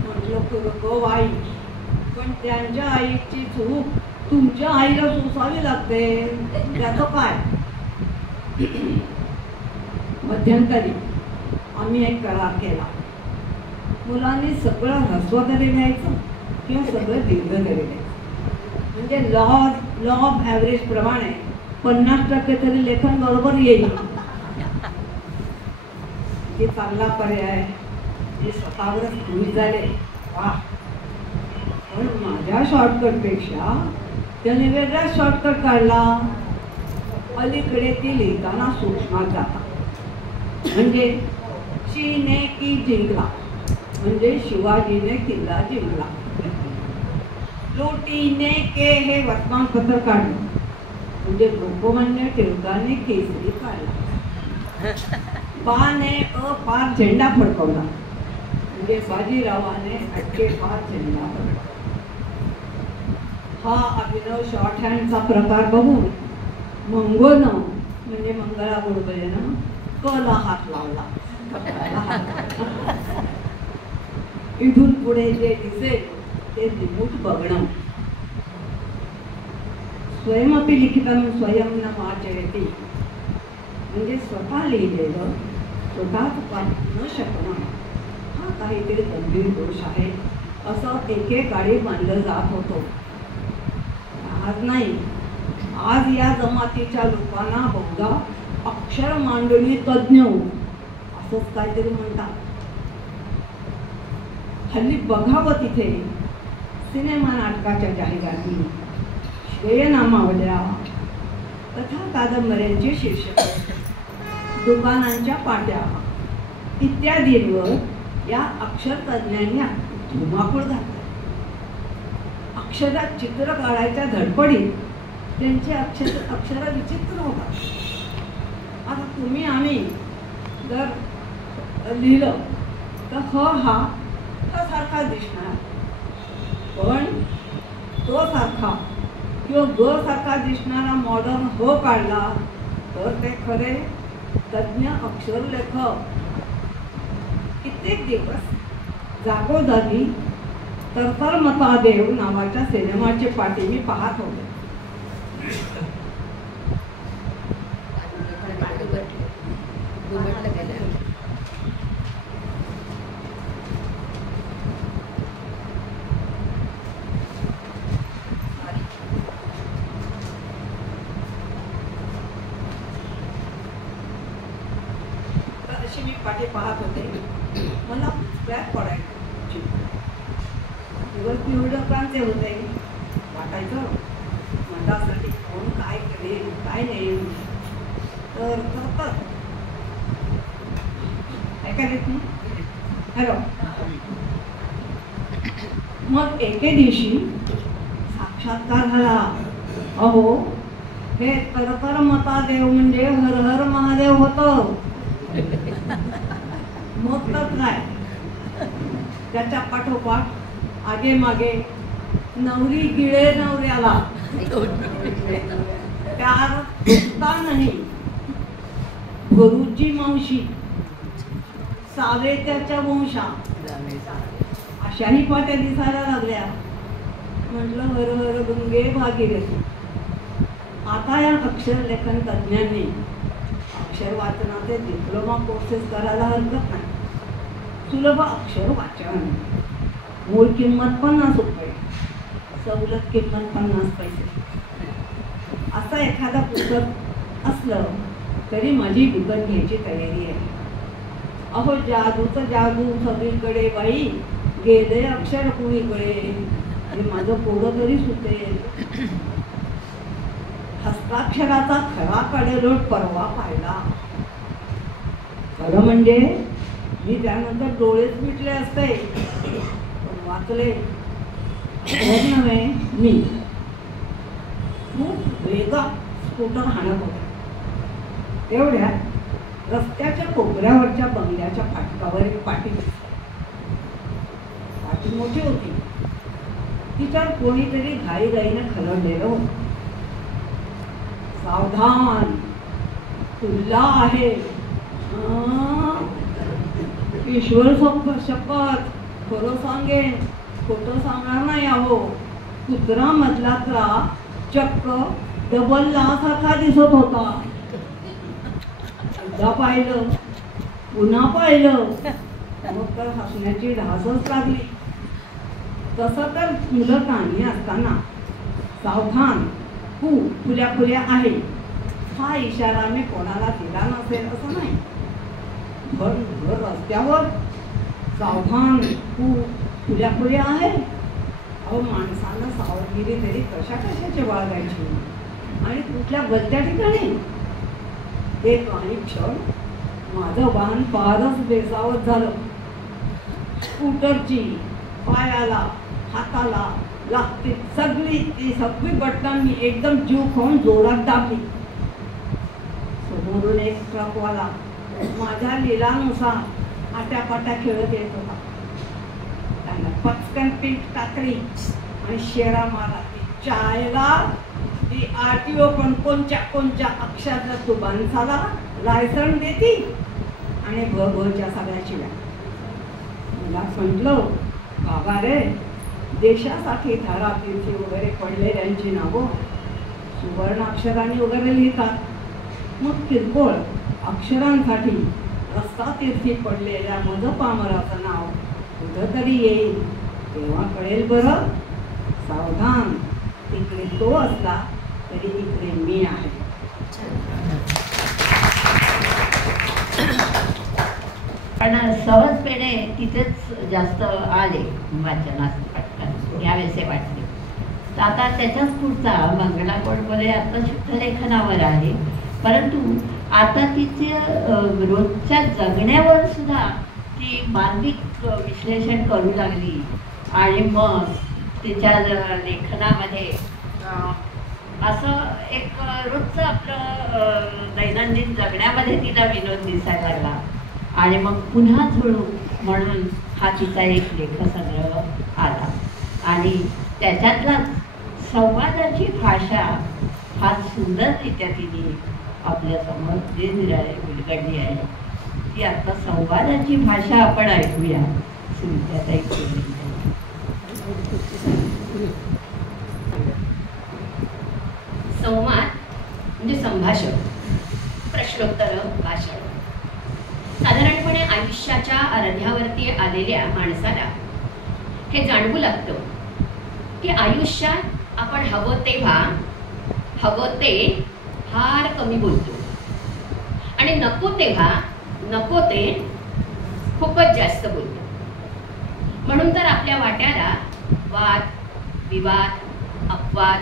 म्हटलं गो आई, पण त्यांच्या आईची चूक तुमच्या आईला सोसावी लागते, त्याचं काय. मध्यंतरी आम्ही एक करार केला. मुलांनी सगळं ह्रस्व तरी घ्यायचं किंवा सगळं दीर्घ तरी घ्यायचं. म्हणजे लॉ ऑफ ॲव्हरेज प्रमाणे 50% तरी लेखन बरोबर येईल. हे चांगला पर्याय. हे स्वतःवरच खुश झाले. वा. पण माझ्या शॉर्टकटपेक्षा त्याने वेगळा शॉर्टकट काढला. अलीकडे ती लिहिताना सूक्ष्मात जातात. म्हणजे शीने की जिंकला, म्हणजे शिवाजीने किल्ला जिंकला. लोटीने के हे वर्तमानपत्र काढलं, म्हणजे लोकमान्य टिळकाने केसरी काढला. बाने पार झेंडा फडकवला, म्हणजे बाजीरावाने अटके पार झेंडा फडकवला. हा अभिनव शॉर्ट हँडचा प्रकार बघून मंगोनं म्हणजे मंगळा गोडबोलेनं कला हात लावला. इथून पुढे जे दिसेल ते निमूट बघणं. स्वयमपी लिखितं स्वयं न वाचयति, म्हणजे स्वतः लिहिलेलं स्वतःच वाचू न शकणं हा काहीतरी गंभीर दोष आहे, असं एकेकाळी मानलं जात होतं. आज नाही. आज या जमातीच्या लोकांना बहुधा अक्षर मांडणी तज्ज्ञ असंच काहीतरी म्हणतात. हल्ली बघावं तिथे सिनेमा नाटकाच्या जाहिराती, श्रेयनामावल्या, कथा कादंबऱ्यांचे शीर्षक, दुकानांच्या पाट्या इत्यादींवर या अक्षरतज्ञांनी धुमाकूळ घातला. अक्षरात चित्र काढायच्या धडपडीत त्यांचे अक्षर विचित्र होतात. आता तुम्ही आम्ही जर लिहिलं तर ह हा सारखा दिसणार, पण तो सारखा किंवा ग सारखा दिसणारा मॉडर्न हो काढला तर ते खरे तज्ज्ञ अक्षर लेखक. कित्येक दिवस जागोजागी तरतर मतादेव नावाच्या सिनेमाचे पाठी मी पाहत होते. अशी मी पाठी पाहत होते. मला फ्लॅट पडायची. दिवस निवडकांचे होते. वाटायचं मतासाठी कोण काय करेल काय नाही. तर ऐकायला येत नाही. हॅलो. मग एके दिवशी साक्षात्कार झाला. अहो हे कर मतादेव म्हणजे हर हर महादेव होतं. मग तर काय, त्याच्या पाठोपाठ आगे मागे नवरी गिळे नवऱ्याला त्यार नाही. भरूची मावशी सावे त्याच्या वंशा अशाही पाट्या दिसायला लागल्या. म्हटलं हर हर गंगे भागीरथी. आता या अक्षर लेखन तज्ञांनी अक्षर वाचनाचे डिप्लोमा कोर्सेस करायला हरकत नाही. सुलभ अक्षर वाचन, मूळ किंमत 50 रुपये, सवलत किंमत 50 पैसे. असं एखादा पुस्तक असलं तरी माझी विकत घ्यायची तयारी आहे. अहो जादूचं जादू सगळीकडे बाई, गेले अक्षर कुणीकडे, हे माझं पोरं तरी सुटेल. हस्ताक्षराचा खरा कडेलोट परवा पाहिला. खरं म्हणजे मी त्यानंतर डोळेच मिटले असते, पण वाचले नव्हे. मी खूप वेगात स्कूटर हाणत होते. तेवढ्या रस्त्याच्या कोपऱ्यावरच्या बंगल्याच्या फाटकावर एक पाटी दिसली. पाटी मोठी होती. तिच्यावर कोणीतरी घाईघाईनं खरडलेलं होतं. सावधान, तुला आहे. ईश्वर शपथ, खरं सांगेन, खोटं सांगणार नाही. अहो कुत्रा मधला चक्क डबल लासारखा दिसत होता. एकदा पाहिलं, पुन्हा पाहिलं, मग तर हसण्याची ढासच लागली. तसं तर मुलं कानी असताना सावधान, फुल्या फुल्या आहे हा इशारा मी कोणाला दिला नसेल असं नाही. भर भर रस्त्यावर सावधान, फुल्या फुल्या आहे. अहो माणसानं सावधगिरी तरी कशा कशाची बाळगायची आणि कुठल्या गलत्या ठिकाणी. ते काही क्षण माझं वाहन फारच बेसावत झालं. स्कूटरची पायाला हाताला लागते सगळी बटणं मी एकदम जीव खाऊन जोरात दाबली. समोरून एक ट्रकवाला माझ्या लिलानुसार आट्यापाट्या खेळत येत होता. त्यानं पटकन पीठ टाकली आणि शेरा मारला. चायला ती RTO पण कोणच्या अक्षराला तू माणसाला लायसन देती आणि भरभरच्या सगळ्या शिव्या. मला म्हटलं बाबा रे, देशासाठी धारातीर्थी वगैरे पडलेल्यांची नावं सुवर्ण अक्षरांनी वगैरे लिहितात. मग किरकोळ अक्षरांसाठी रस्तातीर्थी पडलेल्या मजपामराचं नाव कुठं तरी येईल तेव्हा कळेल बरं. सावधान, तिकडे तो असला तरी इकडे मी आहे. पण सहजपणे तिथेच जास्त आले वाचनात पटकन घ्यावेसे वाटले. तर आता त्याच्याच पुढचा मंगला गोडबोले आता शुद्धलेखनावर आहे. परंतु आता तिचे रोजच्या जगण्यावर सुद्धा ती मानविक विश्लेषण करू लागली आणि मग तिच्या लेखनामध्ये असं एक रोजचं आपलं दैनंदिन जगण्यामध्ये तिला विनोद दिसायला लागला. आणि मग पुन्हा जुळू म्हणून हा तिचा एक लेखसंग्रह आला. आणि त्याच्यातलाच संवादाची भाषा फार सुंदररित्या तिने आपल्यासमोर निरनिराळे उलगडली आहे. ती आता संवादाची भाषा आपण ऐकूया. सुविद्याताई संवाद म्हणजे संभाषण, प्रश्नोत्तर, भाषण. साधारणपणे आयुष्याच्या अर्ध्यावरती आलेल्या माणसाला हे जाणवू लागतं की आयुष्यात आपण हवं तेव्हा हवं ते फार कमी बोलतो आणि नको तेव्हा नको ते खूपच जास्त बोलतो. म्हणून तर आपल्या वाट्याला वाद विवाद अपवाद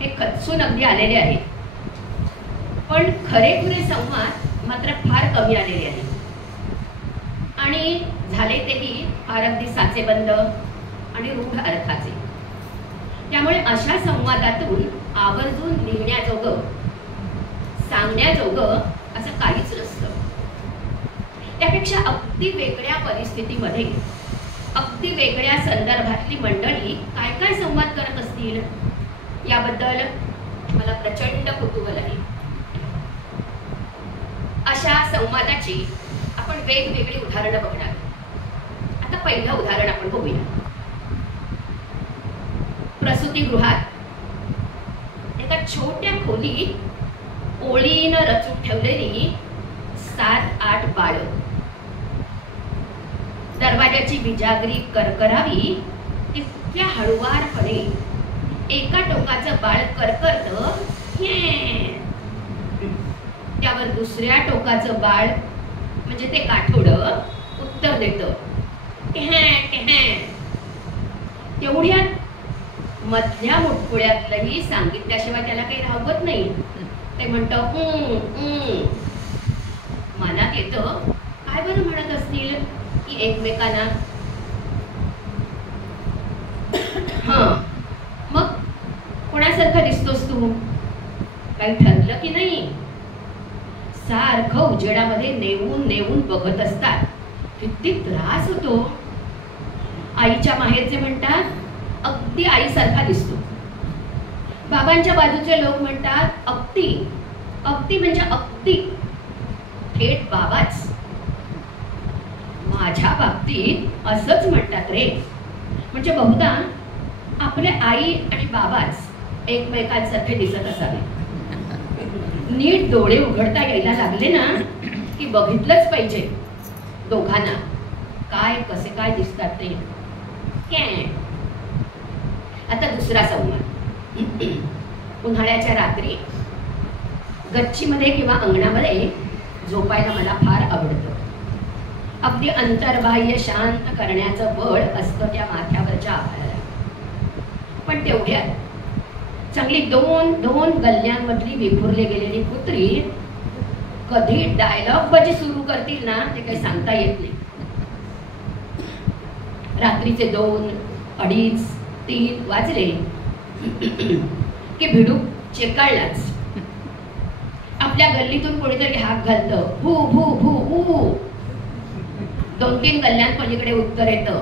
हे खचून अगदी आलेले आहेत, पण खरेखुरे संवाद मात्र फार कमी आलेले आहेत आणि झाले तेही फार अगदी साचेबंद आणि रूढ अर्थाचे. त्यामुळे अशा संवादातून आवर्जून लिहिण्याजोगं सांगण्याजोगं असं काहीच नसतं. त्यापेक्षा अगदी वेगळ्या परिस्थितीमध्ये अगदी वेगळ्या संदर्भातली मंडळी काय काय संवाद करत असतील याबद्दल मला प्रचंड कुतूहल आहे. अशा संवादाची आपण वेगवेगळी उदाहरणं बघणार. आता पहिलं उदाहरण आपण बघूया. प्रसूतिगृहात एका छोट्या खोलीत ओळीनं रचून ठेवलेली 7-8 बाळं. दरवाजाची बिजागरी करकरावी तितक्या हळुवारपणे एका टोकाचं बाळ करकरतं, त्यावर दुसऱ्या टोकाचं बाळ म्हणजे ते काठोडं उत्तर देतं, तेवढ्यात मधल्या मुटकुळ्यातलंही सांगितल्याशिवाय त्याला काही राहत नाही. ते म्हणतं मनात येतं काय बरं म्हणत असतील की एकमेकांना. मग कोणासारखं दिसतोस तू, काही ठरलं की नाही. सारखं उजेडामध्ये नेऊन नेऊन बघत असतात, किती त्रास होतो. आईच्या माहेरचे म्हणतात अगदी आईसारखा दिसतो. बाबांच्या बाजूचे लोक म्हणतात अगदी अगदी म्हणजे अगदी थेट बाबाच. माझ्या बाबतीत असंच म्हणतात रे. म्हणजे बहुधा आपले आई आणि बाबाच एकमेकांसारखे दिसत असावे. नीट डोळे उघडता यायला लागले ना की बघितलंच पाहिजे दोघांना काय कसे काय दिसतात ते. आता दुसरा संवाद. उन्हाळ्याच्या रात्री गच्चीमध्ये किंवा अंगणामध्ये झोपायला मला फार आवडतं. अगदी अंतर्बाह्य शांत करण्याचं बळ असतं त्या माथ्यावरच्या आभाळाला. पण तेवढ्यात चांगली दोन गल्ल्यांमधली विखुरले गेलेली कुत्री कधी डायलॉग बाजी सुरू करतील ना ते काही सांगता येत नाही. रात्रीचे 2, 2:30, 3 वाजले की भिडूक चेकाळलाच. आपल्या गल्लीतून कोणीतरी हाक घालतं, भू भू भू भू. 2-3 गल्ल्यांपलीकडे उत्तर येतं,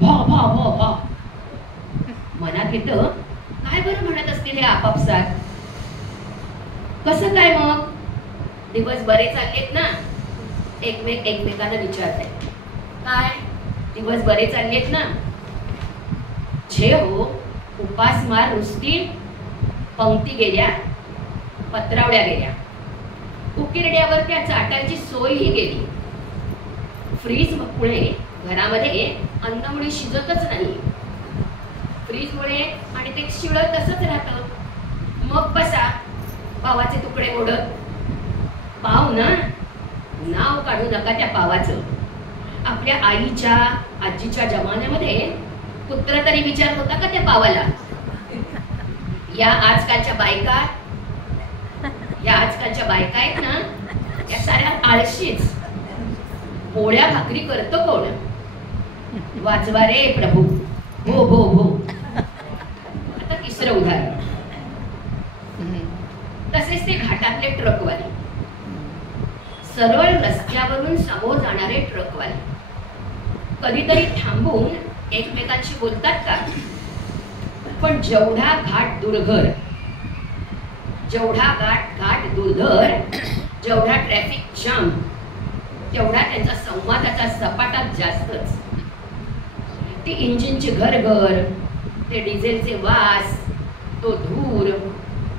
भा भा भा भा. मनात येतं काय बरं म्हणत असतील हे आपापसात. कसं काय मग, दिवस बरे चाललेत ना. एकमेकांना विचारताय काय दिवस बरे चाललेत ना. छे हो, उपासमार नुसती पंक्ती गेल्या, पत्रावड्या गेल्या, उकिरड्यावर त्या चाटांची सोयही गेली. फ्रीज मुळे घरामध्ये अन्नमुळे शिजतच नाही. फ्रीजमुळे आणि ते शिळं तसंच राहतं. मग बसा पावाचे तुकडे मोडत. पाव ना, नाव काढू नका त्या पावाचं. आपल्या आईच्या आजीच्या जमान्यामध्ये कुत्र तरी विचार होता का त्या पावाला. या आजकालच्या बायका आहेत ना, त्या साऱ्या आळशीच. पोळ्या भाकरी करतो कोण. वाचवा रे प्रभू, भो भो भो. आता तिसरं उदाहरण. तसेच ते घाटातले ट्रकवाले, सरळ रस्त्यावरून समोर जाणारे ट्रकवाले कधीतरी थांबून एकमेकांशी बोलतात का. पण जेवढा घाट दुर्धर, जेवढा ट्रॅफिक जाम, तेवढा त्यांचा संवादाचा सपाटा जास्तच. ती इंजिनची घरघर, ते डिझेलचे वास, तो धूर,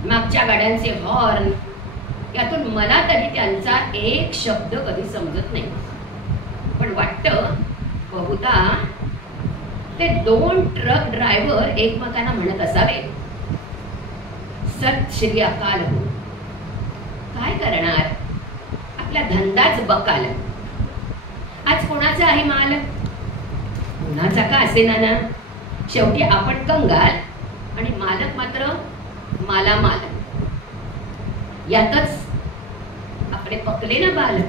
मागच्या गाड्यांचे हॉर्न, यातून मला तरी त्यांचा एक शब्द कधी समजत नाही. पण वाटतं बहुधा ते 2 ट्रक ड्रायव्हर एकमेकांना म्हणत असावे, सत श्री अकाल हो. काय करणार, आपला धंदाच बकाल. आज कोणाचा आहे माल, कोणाचा का असेना ना, शेवटी आपण कंगाल आणि मालक मात्र मालामाल. यातच आपले पकले ना बाल.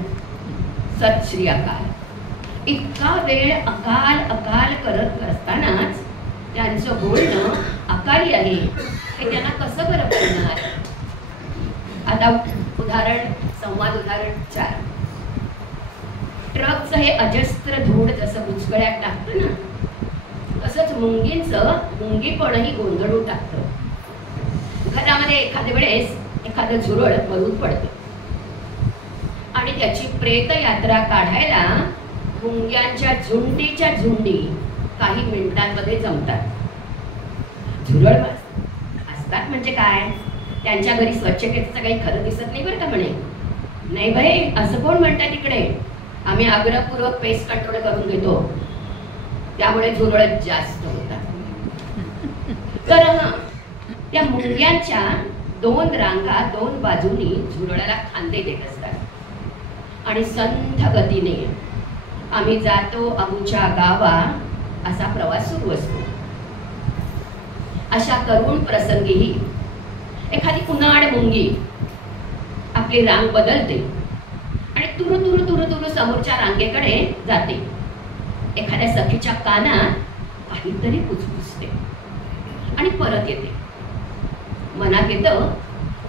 सत श्री अकाल. इतका वेळ अकाल अकाल करत असतानाच त्यांचं बोलणं अकाली आहे हे त्यांना कसं बरं पडणार. आता उदाहरण, संवाद उदाहरण 4. ट्रकचं हे अजस्त्र धूळ जसं बुचकळ्यात टाकतं ना, तसंच मुंगीपणही गोंधळून टाकतं. घरामध्ये एखाद्या वेळेस एखादं झुरळ मरून पडतं आणि त्याची प्रेत यात्रा काढायला मुंग्यांच्या झुंडीच्या झुंडी काही मिनिटांमध्ये जमतात. झुरळ असतात म्हणजे काय, त्यांच्या घरी स्वच्छतेचं काही खरं दिसत नाही बरं का म्हणे. नाही भाई, असं कोण म्हणतात इकडे, आम्ही आग्रहपूर्वक पेस्ट कंट्रोल करून घेतो, त्यामुळे झुरळ जास्त होतात. तर त्या मुंग्यांच्या 2 रांगा 2 बाजूनी झुरळाला खांदे देत असतात आणि संथ गतीने आम्ही जातो अमुच्या गावा असा प्रवास सुरू असतो. अशा करुण प्रसंगीही एखादी उन्हाळ मुंगी आपली रांग बदलते आणि तुरु तुरु तुरु तुरु समोरच्या रांगेकडे जाते. एखाद्या सखीच्या कानात काहीतरी पुचपुचते आणि परत येते. मनात येतं,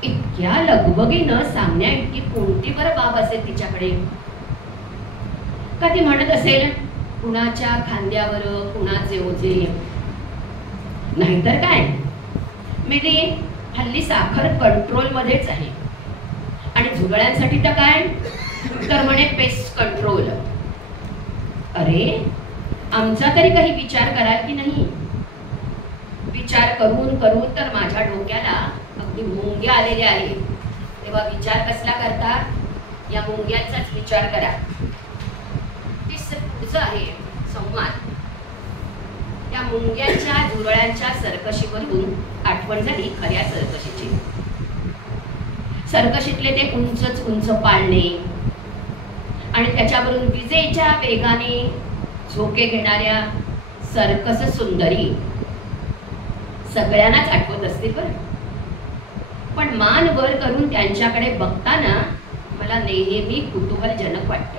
इतक्या लगबगीनं सांगण्या इतकी कोणती बरं बाब असेल तिच्याकडे. का ती म्हणत असेल कुणाच्या खांद्यावर कुणाचे ओझे. नाहीतर काय, मी हल्ली साखर कंट्रोल मध्येच आहे आणि झुरळांसाठी तर काय, तर म्हणे पेस्ट कंट्रोल. अरे, आमचा तरी काही विचार कराल की नाही. विचार करून करून तर माझ्या डोक्याला अगदी मुंग्या आलेल्या आहेत. तेव्हा विचार कसला करता, या मुंग्यांचाच विचार करा. पुढचं आहे संवाद. त्या मुंग्यांच्या झुरळांच्या सरकशीवरून आठवण झाली खऱ्या सरकशीची. सरकशीतले ते उंचच उंच पाळणे आणि त्याच्यावरून विजेच्या वेगाने झोके घेणाऱ्या सर्कस सुंदरी सगळ्यांनाच आठवत असतील बरं. पण मान वर करून त्यांच्याकडे बघताना मला नेहमी कुतूहलजनक वाटतं.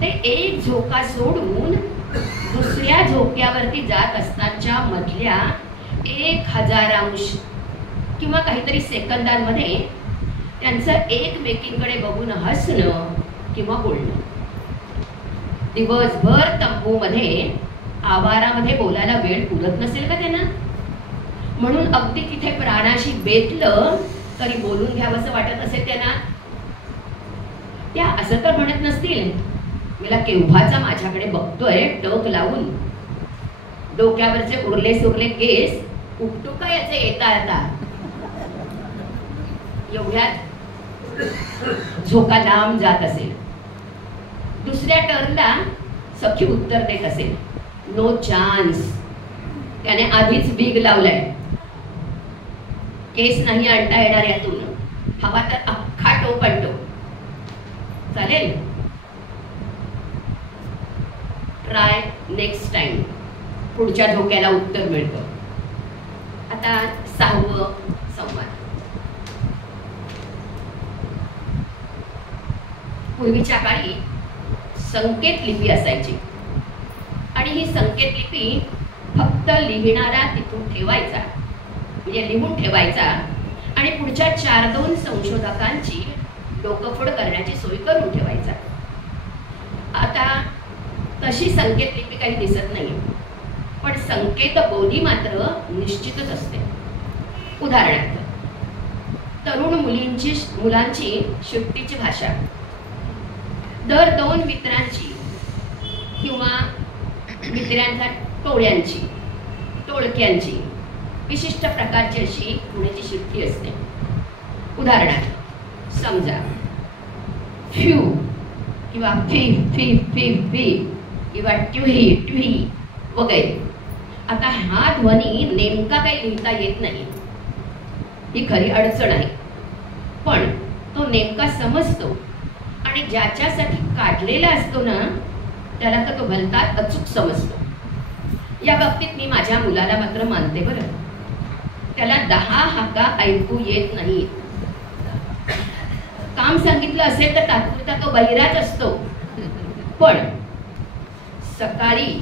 ते एक झोका सोडून दुसऱ्या झोक्यावरती जात असतानाच्या मधल्या 1000 अंश किंवा काहीतरी सेकंदांमध्ये त्यांचं एकमेकींकडे बघून हसणं किंवा बोलणं. दिवसभर तंबूमध्ये आवारामध्ये बोलायला वेळ पुरत नसेल का त्यांना, म्हणून अगदी तिथे प्राणाशी बेतलं तरी बोलून घ्यावंसं वाटत असेल त्यांना. त्या असं तर म्हणत नसतील, मला केव्हाचा माझ्याकडे बघतोय टोक लावून, डोक्यावरचे उरले सुरले केस उपटू का याचे येता येता. एवढ्यात झोका लांब जात असेल. दुसऱ्या टर्नला सखी उत्तर देत असेल, नो चान्स, त्याने आधीच बिग लावलाय, केस नाही आणता येणार यातून, हवा तर अख्खा टोप आणतो. चालेल, ट्राय नेक्स्ट टाइम. पुढच्या झोक्याला उत्तर मिळतं. आता 6वं संवाद. पूर्वीच्या काळी संकेत लिपी असायची आणि ही संकेत लिपी फक्त लिहिणारा तिथून ठेवायचा, म्हणजे लिहून ठेवायचा आणि पुढच्या 4-2 संशोधकांची डोकफोड करण्याची सोय करून ठेवायचा. आता तशी संकेत लिपी काही दिसत नाही, पण संकेत बोली मात्र निश्चितच असते. उदाहरणार्थ, तरुण मुलांची सुट्टीची भाषा, दर 2 मित्रांची किंवा मित्रांच्या टोळक्यांची विशिष्ट प्रकारची अशी पुण्याची शिट्टी असते. उदाहरणार्थ, समजा फ्यू किंवा फी फी फी फी किंवा ट्युही ट्युही वगैरे. आता हा ध्वनी नेमका काही लिहिता येत नाही, ही खरी अडचण आहे, पण तो नेमका समजतो आणि ज्याच्यासाठी काढलेला असतो ना त्याला तर तो भलताच अचूक समजतो. या बाबतीत मी माझ्या मुलाला मात्र मानते बरं. त्याला 10 हाका ऐकू येत नाही. काम सांगितलं असेल तर तात्पुरता तो बहिराच असतो, पण सकाळी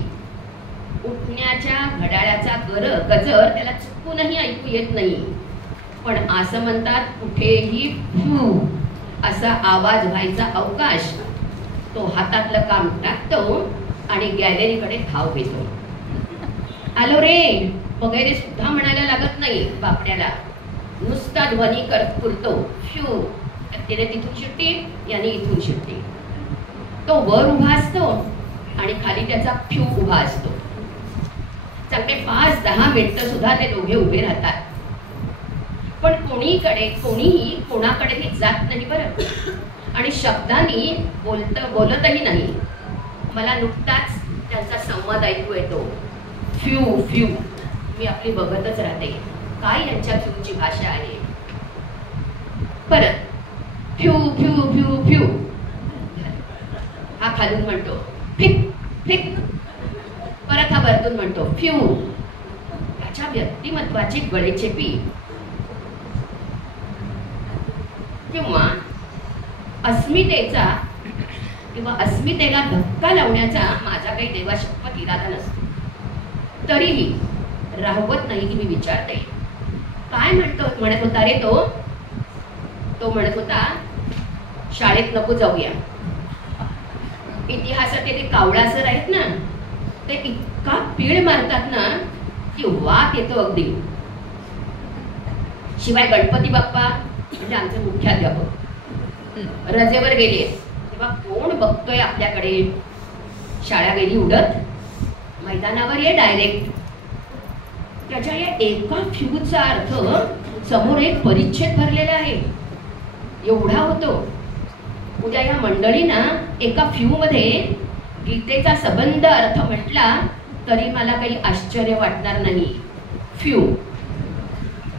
उठण्याच्या घड्याळाचा गजर त्याला चुकूनही ऐकू येत नाही. पण असं म्हणतात, कुठेही फू असा आवाज व्हायचा अवकाश तो हातातलं काम टाकतो आणि गॅलरीकडे धाव घेतो. आलो रे वगैरे सुद्धा म्हणायला लागत नाही बापड्याला. नुसता ध्वनी पुरतो, फ्यू. तिने तिथून शिट्टी, याने इथून शिट्टी. तो वर उभा असतो आणि खाली त्याचा फ्यू उभा असतो. चांगले 5-10 मिनिटं सुद्धा ते दोघे उभे राहतात. पण कोणीही कोणाकडेही जात नाही बरं, आणि शब्दांनी बोलतही नाही. मला नुकताच त्यांचा संवाद ऐकू येतो. Few few. मी आपली बघतच राहते, काय यांच्या फ्यूची भाषा आहे. परत फ्यू फ्यू फ्यू फ्यू. हा खालून म्हणतो फिक फिक. परत हा वरतून म्हणतो फ्यू. त्याच्या व्यक्तिमत्वाची गळेचेपी किंवा अस्मितेचा किंवा अस्मितेला धक्का लावण्याचा माझा काही देवाशपथ इरादा नसतो. तरीही राहवत नाही की मी विचारते, काय म्हणत होता रे तो? तो म्हणत होता, शाळेत नको जाऊया. इतिहासाचे ते कावळा सर आहेत ना, ते इतका पीळ मारतात ना की वात येतो अगदी. शिवाय गणपती बाप्पा म्हणजे आमचे मुख्याध्यापक रजेवर गेले तेव्हा कोण बघतोय आपल्याकडे. शाळा गेली उडत, मैदानावर ये डायरेक्ट. त्याच्या या एका फ्यूचा अर्थ समोर एक परिच्छेद भरलेला आहे एवढा होतो. उद्या या मंडळींना एका फ्यू मध्ये गीतेचा संबंध अर्थ म्हटला तरी मला काही आश्चर्य वाटणार नाही. फ्यू.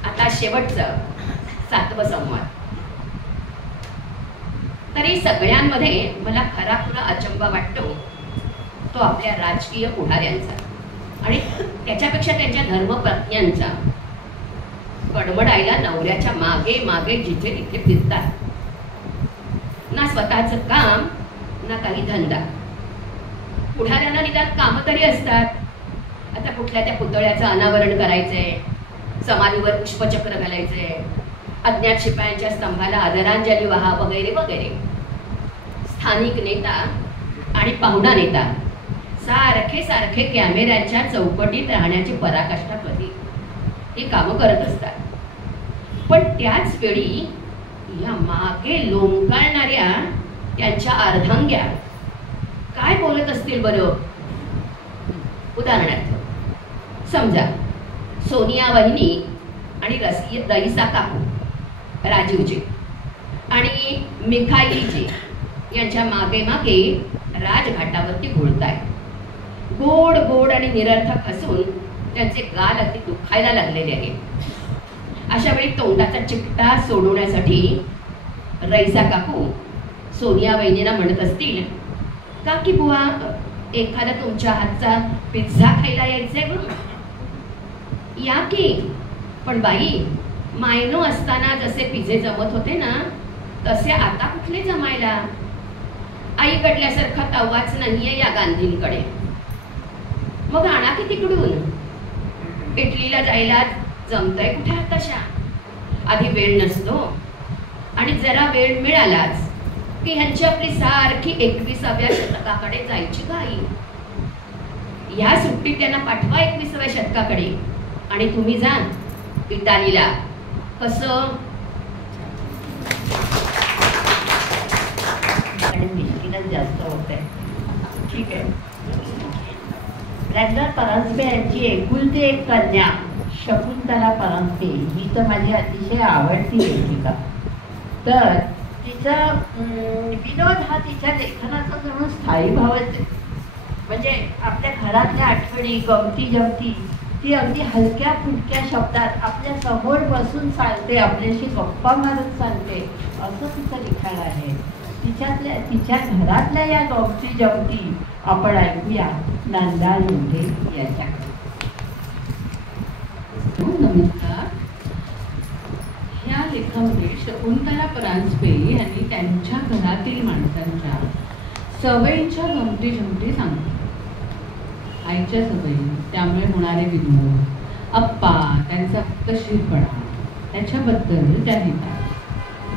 आता शेवटचं 7वं संवाद. तरी सगळ्यांमध्ये मला खरा अचंबा वाटतो तो आपल्या राजकीय पुढाऱ्यांचा आणि त्याच्यापेक्षा त्यांच्या धर्मपत्न्यांचा. गडबडायला नवऱ्याच्या मागे मागे जिथे तिथे फिरतात. ना स्वतःचं काम ना काही धंदा. पुढाऱ्यांना निदान कामं तरी असतात. आता कुठल्या त्या पुतळ्याचं अनावरण करायचंय, समाधीवर पुष्पचक्र घालायचंय, अज्ञात शिपायांच्या स्तंभाला आदरांजली वाहा वगैरे वगैरे. स्थानिक नेता आणि पाहुणा नेता सारखे सारखे कॅमेऱ्यांच्या चौकटीत राहण्याची पराकाष्ठा कधी ही कामं करत असतात. पण त्याच वेळी या मागे लोंबकळणाऱ्या त्यांच्या अर्धांग्या काय बोलत असतील बरं. उदाहरणार्थ समजा सोनिया वहिनी आणि रईसा काकू, राजीवजी आणि मिखाईलजी यांच्या मागे मागे राजघाटावरती घोळताय. गोड गोड आणि निरर्थक हसून त्यांचे गाल अगदी दुखायला लागलेले आहेत. अशा वेळी तोंडाचा चिकटा सोडवण्यासाठी रईसा काकू सोनिया वहिनीला म्हणत असतील, का की बुवा एखादा तुमच्या हातचा पिझ्झा खायला यायचंय बघ, या की. पण बाई, मायनो असताना जसे पिझे जमत होते ना तसे आता कुठले जमायला. आईकडल्यासारखा तवाच नाहीये या गांधींकडे. मग आणा की तिकडून. इटलीला जायला जमतंय कुठे तशा. आधी वेळ नसतो आणि जरा वेळ मिळालाच की ह्यांची आपली सारखी 21व्या शतकाकडे जायची घाई. ह्या सुट्टीत त्यांना पाठवा 21व्या शतकाकडे आणि तुम्ही जा इटालीला. कसं? आणि मिस्टीनच जास्त होत आहे. ठीक आहे. रंजना परांजपे यांची एकुलती एक कन्या शकुंतला परांजपे ही तर माझी अतिशय आवडती लेखिका. तर तिचा विनोद हा तिच्या लेखनाचा जणू स्थायी भावच आहे. म्हणजे आपल्या घरातल्या आठवणी, गमती जमती ती अगदी हलक्या फुलक्या शब्दात आपल्या समोर बसून सांगते, आपल्याशी गप्पा मारत सांगते, असं तिचं लिखाण आहे. तिच्या घरातल्या या गमती जमती आपण ऐकूया नंदा लोंढे यांच्याकडे. नमस्कार. ह्या लेखामध्ये शकुंतला परांजपे यांनी त्यांच्या घरातील माणसांच्या सवयींच्या गमती जमती सांगतात. आईच्या सवयी, त्यामुळे होणारे विनोद, अप्पा त्यांचा फक्तशीरपणा, त्याच्याबद्दल त्या लिहितात.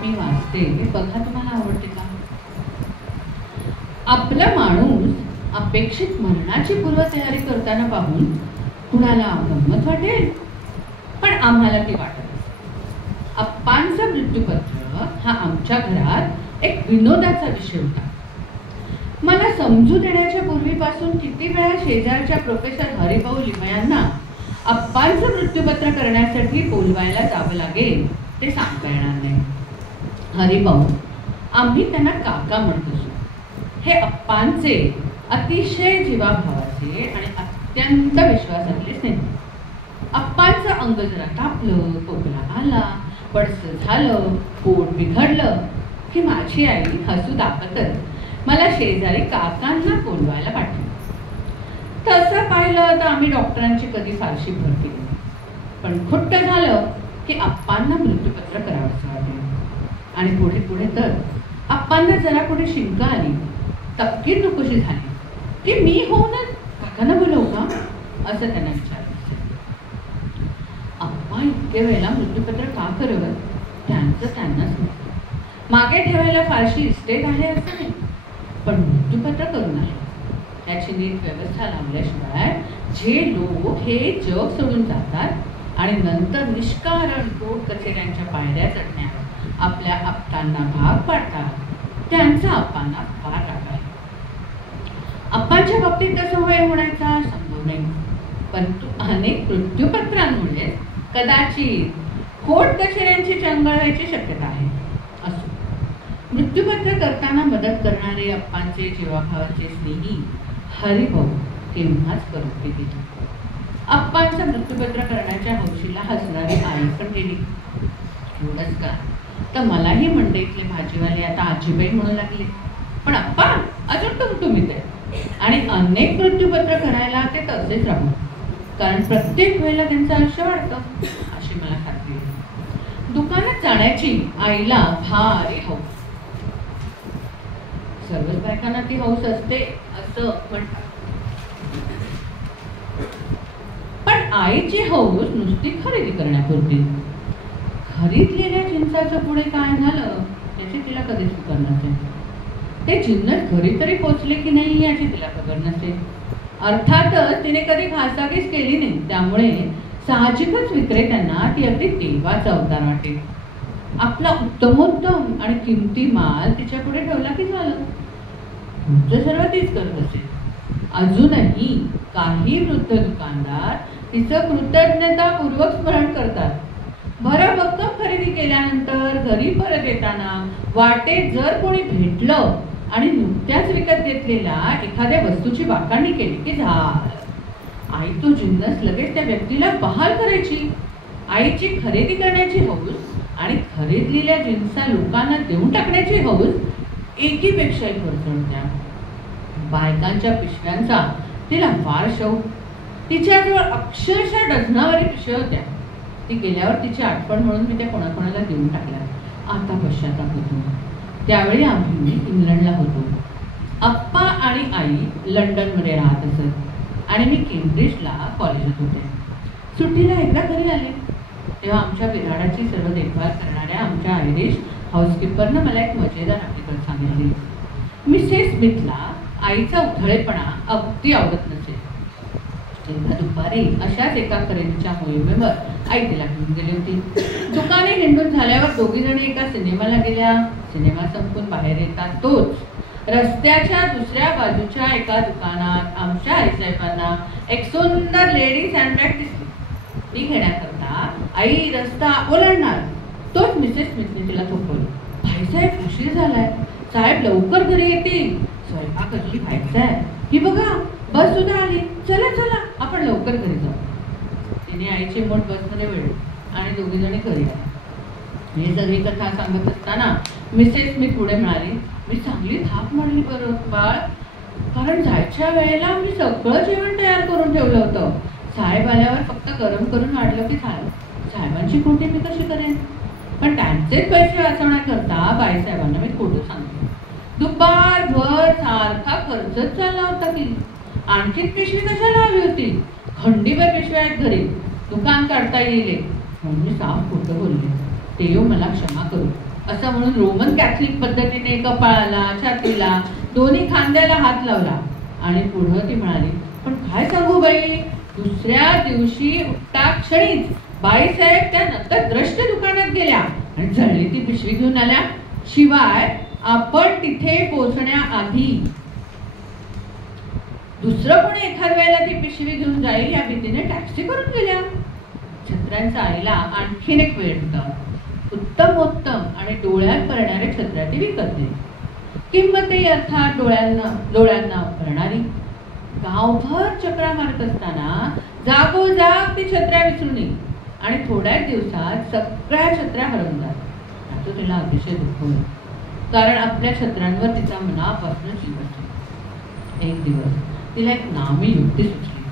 मी वाचते, बघा तुम्हाला आवडते का. आपला माणूस अपेक्षित मरणाची पूर्वतयारी करताना पाहून कुणाला गंमत वाटेल, पण आम्हाला ती वाटत असते. अप्पांचं मृत्यूपत्र हा आमच्या घरात एक विनोदाचा विषय होता. मला समजू देण्याच्या पूर्वीपासून किती वेळा शेजारच्या प्रोफेसर हरिभाऊ लिमयांना अप्पांचं मृत्यूपत्र करण्यासाठी बोलवायला जावं लागेल ते सांगता येणार नाही. हरिभाऊ, आम्ही त्यांना काका म्हणत असू, हे अप्पांचे अतिशय जीवाभावाचे आणि अत्यंत विश्वासातले स्नेह. अप्पांचं अंग जरा तापलं, खोकला आला, पडसं झालं, पोट बिघडलं की माझी आई हसू दाखवतच मला शेजारी काकांना बोलवायला पाठवलं. तसं पाहिलं तर आम्ही डॉक्टरांची कधी फारशी भर केली नाही, पण खुट्ट झालं की अप्पांना मृत्यूपत्र करावंसं वाटलं. आणि पुढे पुढे तर अप्पांना जरा पुढे शिंका आली, तपकीर नकोशी झाली की मी होऊनच काकांना बोलवू का असं त्यांना विचारलं. अप्पा इतके वेळेला मृत्यूपत्र का करत त्यांचं त्यांनाच माहिती. मागे ठेवायला फारशी इस्टेट आहे असं नाही, पण मृत्यूपत्र करून आहे. त्याची नीट व्यवस्था लावल्याशिवाय जे लोक हे जग सोडून जातात आणि नंतर निष्कारण कोर्ट कचेऱ्यांच्या पायऱ्या चढण्यावर आपल्या आप्तांना भाग पाडतात, त्यांचा अप्पांना फार राग आहे. अप्पांच्या बाबतीत तसं होय होण्याचा संभव नाही, परंतु अनेक मृत्यूपत्रांमुळे कदाचित कोर्ट कचेऱ्यांची चंगळ व्हायची शक्यता आहे. असो, मृत्यूपत्र करताना मदत करणारे अप्पांचे जीवाभावाचे स्नेही हरिभाऊ केव्हाच परत गेली. अप्पांचं मृत्यूपत्र करण्याच्या हौशीला हसणारी आई पण गेली. एवढंच का तर मलाही मंडईतले भाजीवाले आता आजीबाई म्हणू लागले, पण अप्पा अजून तुम्ही ते. आणि अनेक मृत्यूपत्र करायला ते तसेच राहू, कारण प्रत्येक वेळेला त्यांचं आयुष्य वाढतं अशी मला खात्री आहे. दुकानात जाण्याची आईला भारी हौस. सर्वच बायकांना ती हौस असते असं म्हणतात, पण आईची हौस नुसती खरेदी करण्यापुरती. खरीदलेल्या जिन्साचं पुढे काय झालं याची तिला कधीच फिकर नसेल. ते जिन्नस घरी तरी पोचले की नाही याची तिला खबर नसेल. अर्थातच तिने कधी घासाघीस केली नाही, त्यामुळे साहजिकच विक्रेत्यांना ती अगदी देवाचा अवतार वाटेल. आपला उत्तमोत्तम आणि किमती माल तिच्या पुढे ठेवला की झालं. तुमचं सर्व तीच करत असेल. अजूनही काही वृद्ध दुकानदार तिचं कृतज्ञतापूर्वक स्मरण करतात. भरभक्कम खरेदी केल्यानंतर घरी परत येताना वाटेत जर कोणी भेटलं आणि नुकत्याच विकत घेतलेल्या एखाद्या वस्तूची वाखाणणी केली की झालं. आई तो जिन्नस लगेच त्या व्यक्तीला बहाल करायची. आईची खरेदी करण्याची हौस आणि खरेदलेल्या जिन्सा लोकांना देऊन टाकण्याची हौस एकीपेक्षाही चढत्या. बायकांच्या पिशव्यांचा तिला फार शौक. तिच्याजवळ अक्षरशः डझनावरी पिशव्या होत्या. ती गेल्यावर तिची आठवण म्हणून मी त्या कोणाकोणाला देऊन टाकल्या. आता पश्चाताप होतो. त्यावेळी आम्ही इंग्लंडला होतो. अप्पा आणि आई लंडनमध्ये राहत असत आणि मी केम्ब्रिजला कॉलेजात होते. सुट्टीला एकदा घरी आले तेव्हा आमच्या बिराडाची सर्व देखभाल करणाऱ्या आमच्या आयरिश हाऊसकीपरनं मला एक मजेदार हकीकत सांगितली. मिसेस स्मिथला आईचा उधळेपणा अगदी आवडत नसेल. एकदा दुपारी अशाच एका खरेदीच्या मोहिमेवर आई तिला घेऊन गेली होती. दुकाने हिंडून झाल्यावर दोघी जणी एका सिनेमाला गेल्या. सिनेमा संपून बाहेर येतात तोच रस्त्याच्या दुसऱ्या बाजूच्या एका दुकानात आमच्या आईसाहेबांना एक सुंदर लेडीज हँडबॅग दिसली. ती घेण्याकरता आई रस्ता ओलांडणार तोच मिसेस स्मिथने तिला थोपवलं. भाईसाहेब उशीर झालाय, साहेब लवकर घरी येतील, स्वयंपाक अजून व्हायचा आहे. ही बघा बस सुद्धा आली, चला चला आपण लवकर घरी जाऊ. तिने आईची मोठ बसमध्ये वेळली आणि दोघी जणी घरी आल्या. ही सगळी कथा सांगत असताना मिसेस स्मिथ पुढे म्हणाली, मी चांगली थाप मारली बरं बाळ, कारण जायच्या वेळेला मी सगळं जेवण तयार करून ठेवलं होतं. साहेब आल्यावर फक्त गरम करून वाढलं की झालं. साहेबांची खोटी मी कशी करेन? पण त्यांचेच पैसे वाचवण्याकरता बाईसाहेबांना मी खोटं सांगते. दुपारभर सारखा खर्चच चालला होता की आणखीन पिशवी कशाला हवी होती? खंडीभर पिशव्या आहेत घरी, दुकान काढता येईल म्हणून मी साफ खोटं बोलले. देव मला क्षमा करू असं म्हणून रोमन कॅथलिक पद्धतीने कपाळाला, छातीला, दोन्ही खांद्याला हात लावला आणि पुढं ती म्हणाली, पण काय सांगू बाई, दुसऱ्या दिवशी उठता क्षणीच बाईसाहेब त्या नंतर द्रष्ट दुकानात गेल्या आणि जळली ती पिशवी घेऊन आल्या. शिवाय आपण तिथे पोहोचण्याआधी दुसरं कोणी एखाद वेळेला ती पिशवी घेऊन जाईल या भीतीने टॅक्सी करून गेल्या. छत्र्यांचा आईला आणखीन एक वेळ होता. उत्तमोत्तम आणि डोळ्यात पडणारे छत्र्या ती विकत दिली. किंमतही अर्थात डोळ्यांना भरणारी. गावभर चक्रा मारत असताना जागोजाग ती छत्र्या विसरून आणि थोड्याच दिवसात सगळ्या छत्र्या हरवून जातात. याचं तिला अतिशय दुःख होईल, कारण आपल्या छत्र्यांवर तिचा मनापासून जीव असतो. एक दिवस तिला एक नामी युक्ती सुचली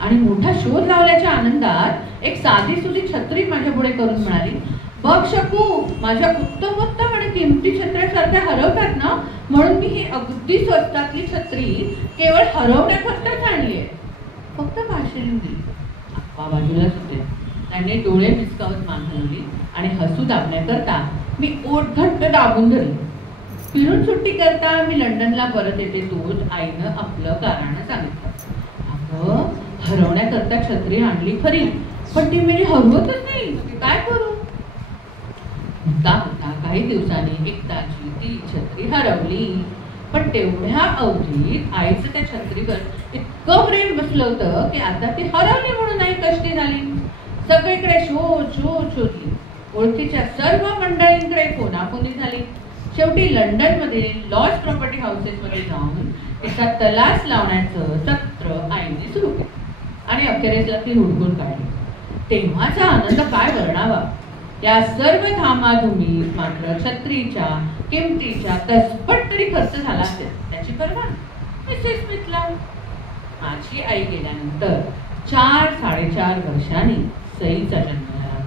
आणि मोठा शोध लावल्याच्या आनंदात एक साधी सुधी छत्री माझ्या पुढे करून म्हणाली, बघ शकू, माझ्या उत्तमोत्तम आणि किमती छत्र्यासारख्या हरवतात ना, म्हणून मी ही अगदी स्वस्तातली छत्री केवळ हरवण्याकरताच आणली आहे. फक्त भाषण दिली. आप्पा बाजूलाच होते. त्यांनी डोळे मिचकावत मान हलवली आणि हसू दाबण्याकरता मी ओठ घट्ट दाबून धरली. फिरून सुट्टी करता मी लंडनला परत येते तोच आईनं आपलं कारण सांगितलं. अगं, हरवण्याकरता छत्री आणली खरी, पण ती मी हरवतच नाही, काय करू? होता काही दिवसांनी एकदाची ती छत्री हरवली. पण तेवढ्या अवधीत आईचं त्या छत्रीवर इतकं प्रेम बसलं होतं की आता ती हरवली म्हणून आई कष्टी झाली. सगळीकडे शोधली. ओळखीच्या सर्व मंडळींकडे फोनाफोनी झाली. शेवटी लंडन मधील लॉज प्रॉपर्टी हाऊसेस मध्ये जाऊन तिचा तलास लावण्याचं सत्र आईने सुरू केलं आणि अखेरीसला ती हुडकून काढली. तेव्हाचा आनंद काय वर्णावा. या सर्व धामाधुमीत मात्र छत्रीच्या किमतीच्या तसपट तरी खर्च झाला असेल त्याची पर्वा मिसेस स्मिथला. माझी आई गेल्यानंतर 4-4.5 वर्षांनी सईचा जन्म झाला.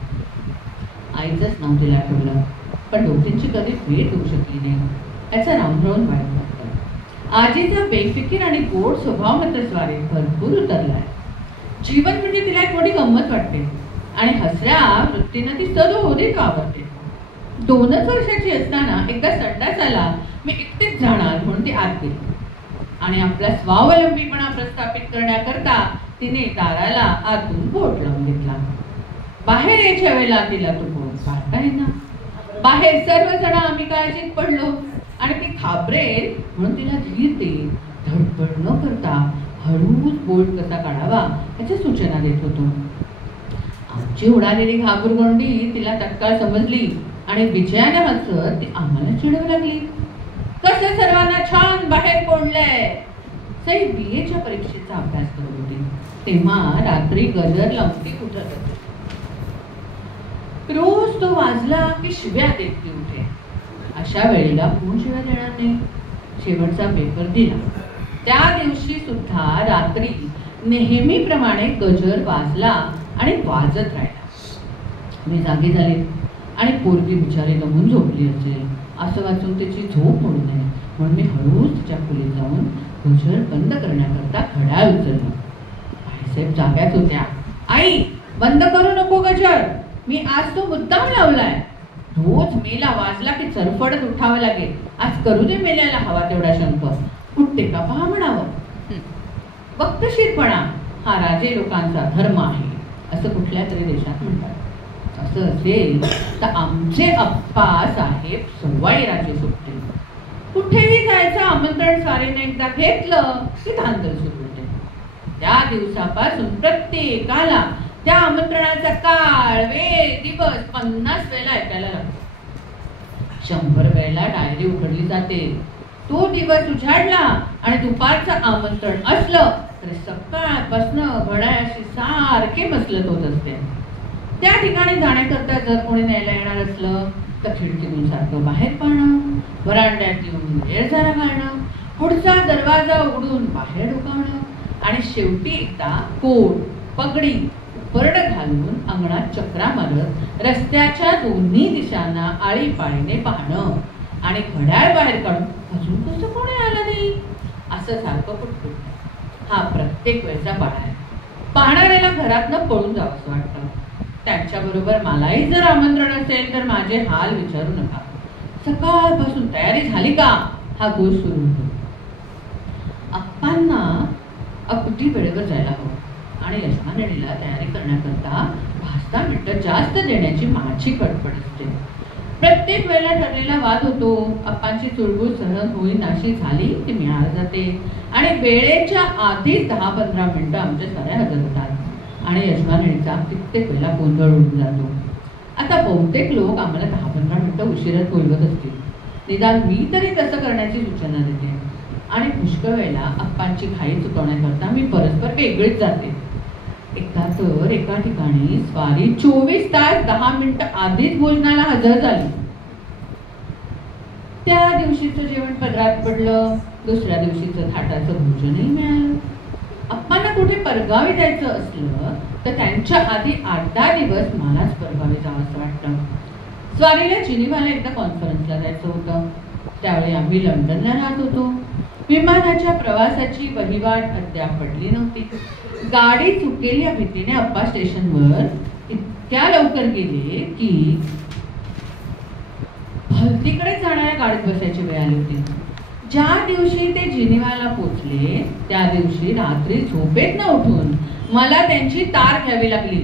आईचंच नाव तिला ठेवलं, पण दोघींची कधी भेट होऊ शकली नाही. याचा रामरावून वाईट वाटतं. आजीचा बेफिकीर आणि गोड स्वभाव मात्र स्वारी भरपूर उतरलाय. जीवन म्हणजे तिला एक मोठी गंमत वाटते आणि हसऱ्या वृत्तीनं ती सदोदित वावरते. 2च वर्षाची असताना एकदा संडासाला मी एकटीच जाणार म्हणून ती आत गेली आणि आपला स्वावलंबीपणा प्रस्थापित करण्याकरता तिने दाराला आतून बोट लावून घेतला. बाहेर यायच्या वेळेला तिला तो बोट काढता येईना. बाहेर सर्वजण आम्ही काळजीत पडलो आणि ती घाबरेल म्हणून तिला धीर देत धडपड न करता हळूच बोट कसा काढावा याच्या सूचना देत होतो. आमची उडालेली घाबरगोंडी तिला तत्काळ समजली आणि विजयाने हसत ती आम्हाला चिडवू लागली. कसं सर्वांना छान बाहेर कोंडलंय. सई BAच्या परीक्षेचा अभ्यास करत होती तेव्हा रात्री गजर लावून ती उठत होती. रोज तो वाजला की शिव्या देत ती उठे. अशा वेळेला कोण शिव्या देणार नाही. शेवटचा पेपर दिला त्या दिवशी सुद्धा रात्री नेहमीप्रमाणे गजर वाजला आणि वाजत राहिला. मी जागी झाले आणि पोरगी बिचारी दमून झोपली असेल असं वाचून त्याची झोप मोडू नये म्हणून मी हळूच तिच्या खोलीत जाऊन गजर बंद करण्याकरता घड्याळ उचललं. आईसाहेब जाग्याच होत्या. आई, बंद करू नको गजर, मी आज तो मुद्दाम लावलाय. रोज मेला वाजला की चरफडत उठावं लागेल. आज करू दे मेल्याला हवा तेवढा शंख. उठते का पहा म्हणावं. वक्तशीरपणा हा राजे लोकांचा धर्म आहे असं कुठल्या तरी देशात म्हणतात. असं असेल तर आमचे अप्पा साहेब सवाई राजे सुटतील. कुठेही जायचं आमंत्रण स्वारीने एकदा घेतलं की धांदल सुरू होते. त्या दिवसापासून प्रत्येकाला त्या आमंत्रणाचा काळ, वेळ, दिवस 50 वेळेला ऐकायला लागतो. 100 वेळेला डायरी उघडली जाते. तो दिवस उजाडला आणि दुपारचं आमंत्रण असलं तरी सकाळपासून घड्याळाशी सारखे मसलत होत असते. त्या ठिकाणी जाण्याकरता जर कोणी न्यायला येणार असलं तर खिडकीतून सारखं बाहेर पाहणं, वरांड्यात येऊन वेळ जरा घालणं, पुढचा दरवाजा उघडून बाहेर डोकावणं आणि शेवटी एकदा कोट, पगडी उपरड घालून अंगणात चक्रा मारत रस्त्याच्या दोन्ही दिशांना आळीपाळीने पाहणं आणि घड्याळ बाहेर काढून अजून कसं कोणी आलं नाही असं सारखं पुटपुट हा प्रत्येक वेळचा बाळा आहे. पाहणाऱ्याला घरातनं पळून जावं असं वाटतं. त्यांच्याबरोबर मलाही जर आमंत्रण असेल तर माझे हाल विचारू नका. सकाळपासून तयारी झाली का हा गोष सुरू होतो. अप्पांना अगदी वेळेवर जायला हवं आणि यजमानीला तयारी करण्याकरता 5-10 मिनिटं जास्त देण्याची माझी कडपड असते. प्रत्येक वेळेला ठरलेला वाद होतो. अप्पांची चुळबुळ सहन होईनाशी झाली की मिळाली जाते आणि वेळेच्या आधीच 10-15 मिनिटं आमच्या साऱ्या हजर होतात आणि यजमानीचा कित्येक वेळेला गोंधळ उडून जातो. आता बहुतेक लोक आम्हाला 10-15 मिनिटं उशिरात बोलवत असतील. निदान मी तरी तसं करण्याची सूचना देते आणि पुष्कळ वेळेला अप्पांची घाई चुकवण्याकरता मी परस्पर वेगळीच जाते. एकदा तर एका ठिकाणी स्वारी 24 तास 10 मिनिटं आधीच भोजनाला हजर झाली. त्या दिवशीचं जेवण पदरात पडलं. दुसऱ्या दिवशीचं थाटाचं भोजनही मिळालं. अप्पांना कुठे परगावी जायचं असलं तर त्यांच्या आधी 8-10 दिवस मलाच परगावी जावं असं वाटतं. स्वारीला जिनिव्हाला एकदा कॉन्फरन्सला जायचं होतं. त्यावेळी आम्ही लंडनला राहत होतो. विमानाच्या प्रवासाची वहिवाट अद्याप पडली नव्हती. गाडी चुकेल या भीतीने अप्पा स्टेशनवर इतक्या लवकर गेले की भलतीकडे जाणाऱ्या गाडीत बसायची वेळ आली होती. ज्या दिवशी ते जिनिव्हाला पोचले त्या दिवशी रात्री झोपेत न उठून मला त्यांची तार घ्यावी लागली.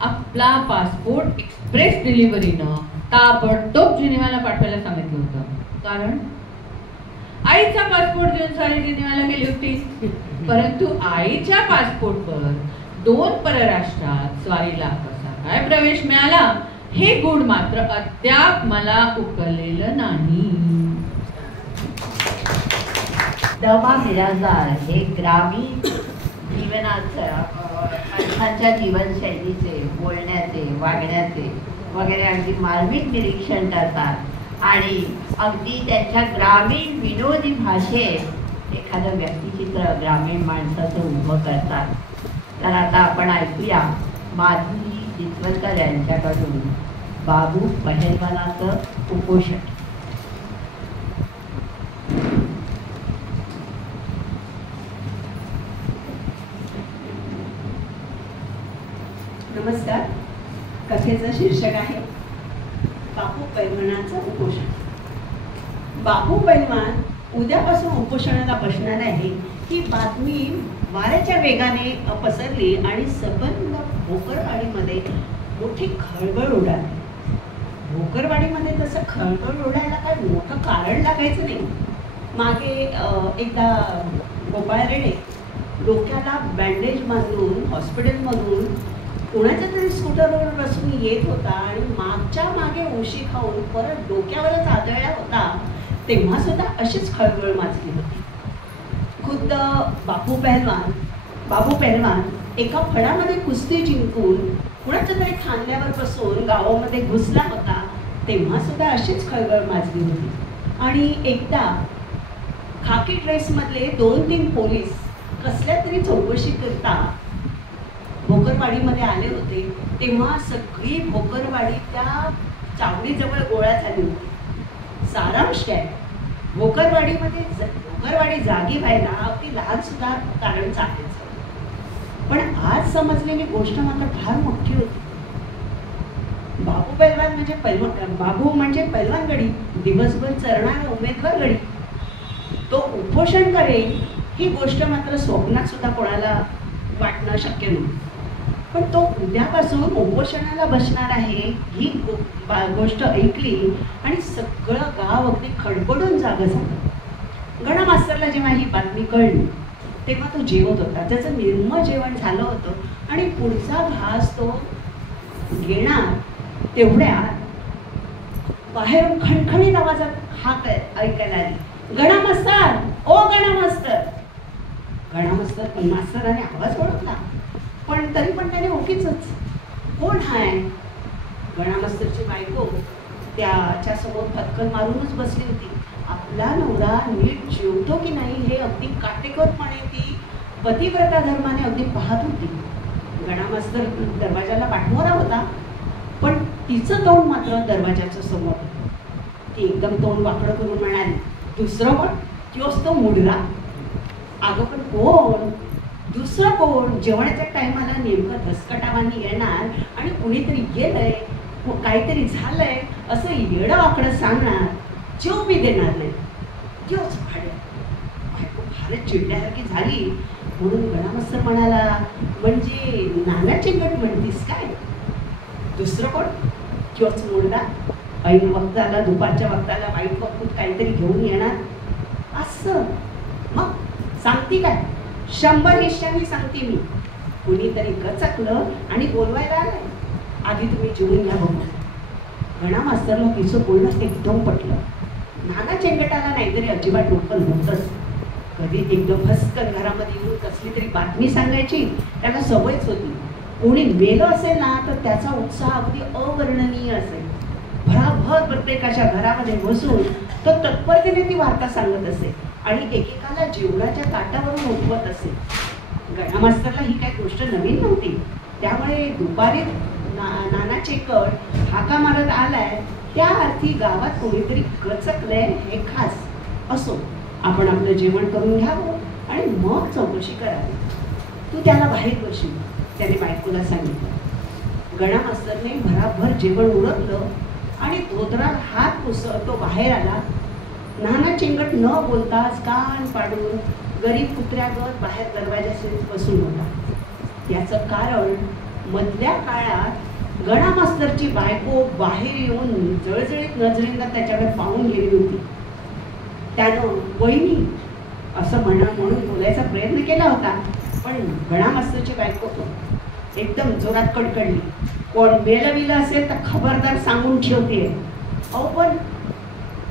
आपला पासपोर्ट एक्सप्रेस डिलिव्हरीनं ताबडतोब जिनिव्हाला पाठवायला सांगितलं होतं. कारण आईचा पासपोर्ट देऊन स्वारी जिनिव्हाला गेली होती. परंतु आईच्या पासपोर्टवर 2 परराष्ट्रात स्वारीला कसा काय प्रवेश मिळाला हे गूढ मात्र अद्याप मला उकललेलं नाही. दमा मिरासदार हे ग्रामीण जीवनाचं माणसांच्या जीवनशैलीचे, बोलण्याचे, वागण्याचे वगैरे अगदी मार्मिक निरीक्षण करतात आणि अगदी त्यांच्या ग्रामीण विनोदी भाषेत एखादं व्यक्तिचित्र ग्रामीण माणसाचं उभं करतात. तर आता आपण ऐकूया माधुरी जितवलकर यांच्याकडून बाबू पहेलवानाचं उपोषण. नमस्कार. कथेचं शीर्षक आहे बापू पैलवानाचं उपोषण. बापू पैलवान उद्यापासून उपोषणाला बसणार आहे ही बातमी वाऱ्याच्या वेगाने पसरली आणि सबंध भोकरवाडीमध्ये मोठी खळबळ उडाली. भोकरवाडीमध्ये तसं खळबळ उडायला काही मोठं कारण लागायचं नाही. मागे एकदा गोपाळ रेडे डोक्याला बँडेज बांधून हॉस्पिटलमधून कुणाच्या तरी स्कूटरवर बसून येत होता आणि मागच्या मागे उशी खाऊन परत डोक्यावरच आदळला होता. तेव्हा सुद्धा अशीच खळबळ माजली होती. खुद्द बाबू पहलवान एका फडामध्ये कुस्ती जिंकून कुणाच्या तरी खांद्यावर बसून गावामध्ये घुसला होता. तेव्हा सुद्धा अशीच खळबळ माजली होती. आणि एकदा खाकी ड्रेसमधले 2-3 पोलीस कसल्या तरी चौकशी करता भोकरवाडीमध्ये आले होते. तेव्हा सगळी भोकरवाडी त्या चावडीजवळ गोळा झाली होती. सारांश काय, भोकरवाडी जागी व्हायला अगदी लहान सुद्धा कारण चालायचं. पण आज समजलेली गोष्ट मात्र फार मोठी होती. बाबू म्हणजे पैलवान गडी, दिवसभर चरणारा उमेदवार गडी. तो उपोषण करेल ही गोष्ट मात्र स्वप्नात सुद्धा कोणाला वाटणं शक्य नव्हतं. पण तो उद्यापासून उपोषणाला बसणार आहे ही गोष्ट ऐकली आणि सगळं गाव अगदी खडबडून जागं झालं. गणा मास्तरला जेव्हा ही बातमी कळली तेव्हा तो जेवत होता. त्याचं निर्मळ जेवण झालं होतं आणि पुढचा घास तो घेणार तेवढ्यात बाहेरून खणखणीत आवाजात हाक ऐकायला आली. गणा मास्तर, ओ गणा मास्तर. गणा मास्तराने आवाज ओळखला पण तरी पण त्याने ओळखीच. कोण हाय? गणा मास्तरची बायको त्याच्या समोर फटकन मारूनच बसली होती. आपला नवरा नीट जेवतो की नाही हे अगदी काटेकोरपणे ती पतिव्रता धर्माने अगदी पाहत होती. गणा मास्तर दरवाजाला पाठमोरा होता, पण तिचं तोंड मात्र दरवाजाच्या समोर होतं. ती एकदम तोंड वाकडं करून म्हणाली, दुसरं कोण? तोच तो मुडगा. अगं पण कोण? दुसरं कोण? जेवणाच्या टायमाला नेमकं धसकटावानी येणार आणि कुणीतरी गेलंय, काहीतरी झालंय असं येडं वाकडं सांगणार, जेव बी देणार नाही. तोच भाड्या. बायको फारच चिडल्यासारखी झाली. म्हणून गणा मास्तर म्हणाला, म्हणजे नाना चिंगट म्हणतीस काय? दुसरं कोण? तोच मुलगा. ऐन वक्ताला, दुपारच्या वक्ताला वाईट वक्तूत काहीतरी घेऊन येणार असं. मग सांगती काय? 100 हिश्श्यानी सांगते मी. कुणीतरी गचकलं आणि बोलवायला आलंय. आधी तुम्ही जेवून घ्या बघू. गणा मास्तरला तिचं बोलणं एकदम पटलं. नाना चेंगटाला नाहीतरी अजिबात डोकं नव्हतंच. कधी एकदम भस्कन घरामध्ये येऊन कसली तरी बातमी सांगायची त्याला सवयच होती. कोणी मेलं असेल ना तर त्याचा उत्साह अगदी अवर्णनीय असेल. भराभर प्रत्येकाच्या घरामध्ये बसून तो तत्परतेने ती वार्ता सांगत असे आणि एकेकाला जेवणाच्या ताटावरून उठवत असे. गणा मास्तरला ही काही गोष्ट नवीन नव्हती. त्यामुळे दुपारी नाना चेकट हाका मारत आलाय त्या अर्थी गावात कोणीतरी गचकलंय हे खास. असो, आपण आपलं जेवण करून घ्यावं आणि मग चौकशी करावी. तू त्याला बाहेर बसशील, त्याने बायकोला सांगितलं. गणा मास्तरने भराभर जेवण उरकलं आणि धोतरात हात पुसत तो बाहेर आला. नाना चिंगट न बोलताच कान पाडून गरीब कुत्र्यागत बाहेर दरवाजाशी बसून होता. याचं कारण मधल्या काळात गणा मास्तरची बायको बाहेर येऊन जळजळीत नजरेंना त्याच्याकडे पाहून गेली होती. त्यानं वहिनी असं म्हणून बोलायचा प्रयत्न केला होता, पण गणा मास्तरची बायको एकदम जोरात कडकडली. कोण मेलं असेल तर खबरदार सांगून ठेवते. अहो पण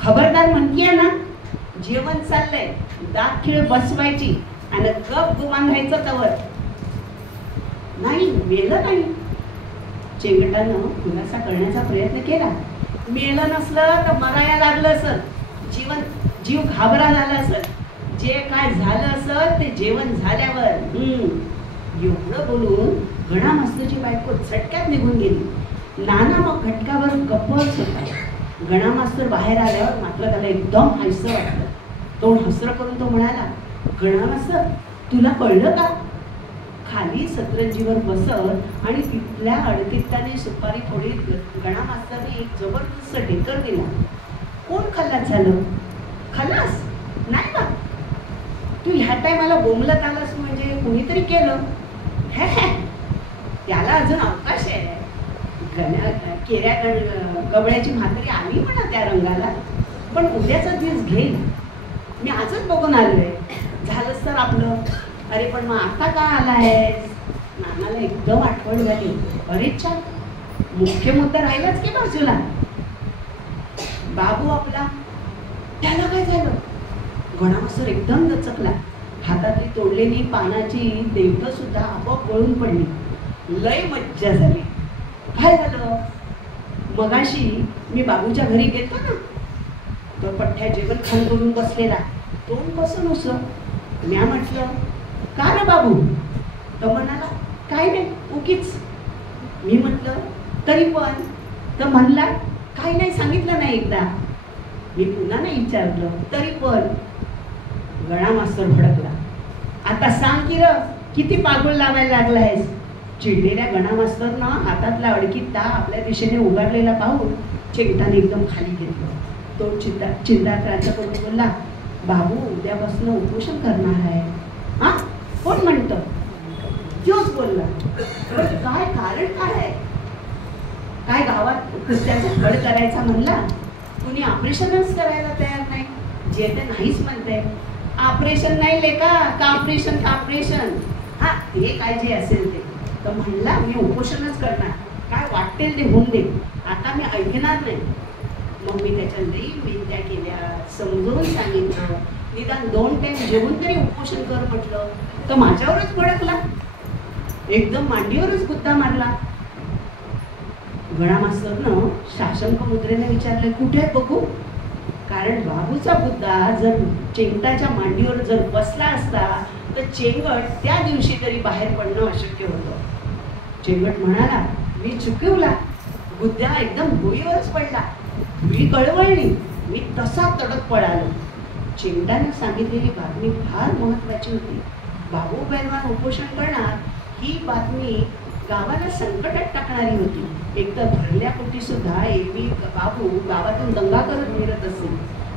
खबरदार म्हणतीये ना, जेवण चाललंय, दात खिळ बसवायची आणि गप गुमान राहायचं तवर. नाही, मेलं नाही. चेंगटानं खुलासा करण्याचा प्रयत्न केला. मेलं नसलं तर मराया लागलं असं, जीव घाबरा झाला असं. जे काय झालं असं ते जेवण झाल्यावर. एवढं बोलून गणा मास्तरची बायको झटक्यात निघून गेली. नाना मग घटकावर गप्पच होता. गणा मास्तर बाहेर आल्यावर मात्र त्याला एकदम हायसं वाटलं. तोंड हसरं करून तो म्हणाला, गणा मास्तर तुला कळलं का? खाली सतरंजीवर बसत आणि तिथल्या अडकित्ताने सुपारी फोडीत गणा मास्तरने एक जबरदस्त ढेकर दिला. कोण खल्लास झालं? खल्लास नाही बा. तू ह्या टायमाला बोंबलत आलास म्हणजे कुणीतरी केलं. हे त्याला अजून अवकाश आहे. केऱ्या गबळ्याची म्हातारी आली म्हणा त्या रंगाला, पण उद्याचा दिवस घेईल. मी आजच बघून आलोय. झालंच तर आपलं. अरे पण मग आता का आलाय? नानाला एकदम आठवण झाली. अरे छान, मुख्य मुद्दा राहिलाच की बाजूला. बाबू आपला, त्याला काय झालं? गणा मास्तर एकदम दचकला. हातातली तोडलेली पानाची देवठं सुद्धा आपोआप गळून पडली. लय मज्जा झाली. काय झालं? मगाशी मी बाबूच्या घरी गेलो ना, तो पठ्ठ्या जेवण खाऊन करून बसलेला, तोंड कसं नसलं. म्या म्हटलं, का रे बाबू? तो म्हणाला, काय नाही, उगीच. मी म्हटलं, तरी पण? तर म्हणला, काही नाही, सांगितलं नाही एकदा. मी पुन्हा नाही विचारलं, तरी पण. गणा मास्तर भडकला. आता सांग की र, किती पागोळ लावायला लागलायस? चिडलेल्या गणा मास्तरनं हातातला अडकित्ता आपल्या दिशेने उगारलेला पाहून चेंगटाने एकदम खाली घेतलं. तो चिंताक्रांत करून बोलला, बाबू उद्यापासून उपोषण करणार आहे. हा, कोण म्हणतं? तोच बोलला. काय कारण काय आहे? काय गावात कुस्त्याचा घड करायचा म्हणला, कुणी ऑपरेशनच करायला तयार नाही. जे ते नाहीच म्हणते. ऑपरेशन नाही लेका, कापरेशन कापरेशन. हा, ते काय जे असेल ते. तर म्हणला, मी उपोषणच करणार. काय वाटेल ते होऊन दे, आता मी ऐकणार नाही. मग मी त्याच्या लई विनंत्या केल्या, समजवून सांगितलं, निदान 2 टाइम जेवून तरी उपोषण कर म्हटलं, तर माझ्यावरच भडकला. एकदम मांडीवरच गुद्दा मारला. गणा मास्तरनं शासंक मुद्रेने विचारलं, कुठे बघू? कारण बाबूचा बुद्धा जर चेंगटाच्या मांडीवर जर बसला असता तर चेंगट त्या दिवशी तरी बाहेर पडणं अशक्य होतं. चेंगट म्हणाला, मी चुकवला. बुद्ध्या एकदम भुईवरच पडला. मी कळवळली. मी तसा तडक पळालो. चेंगटाने सांगितलेली बातमी फार महत्वाची होती. बाबू पैलवान उपोषण करणार ही बातमी गावाला संकटात टाकणारी होती. एकतर भरल्या पोटी सुद्धा एरवी बाबू गावातून दंगा करत फिरत असे,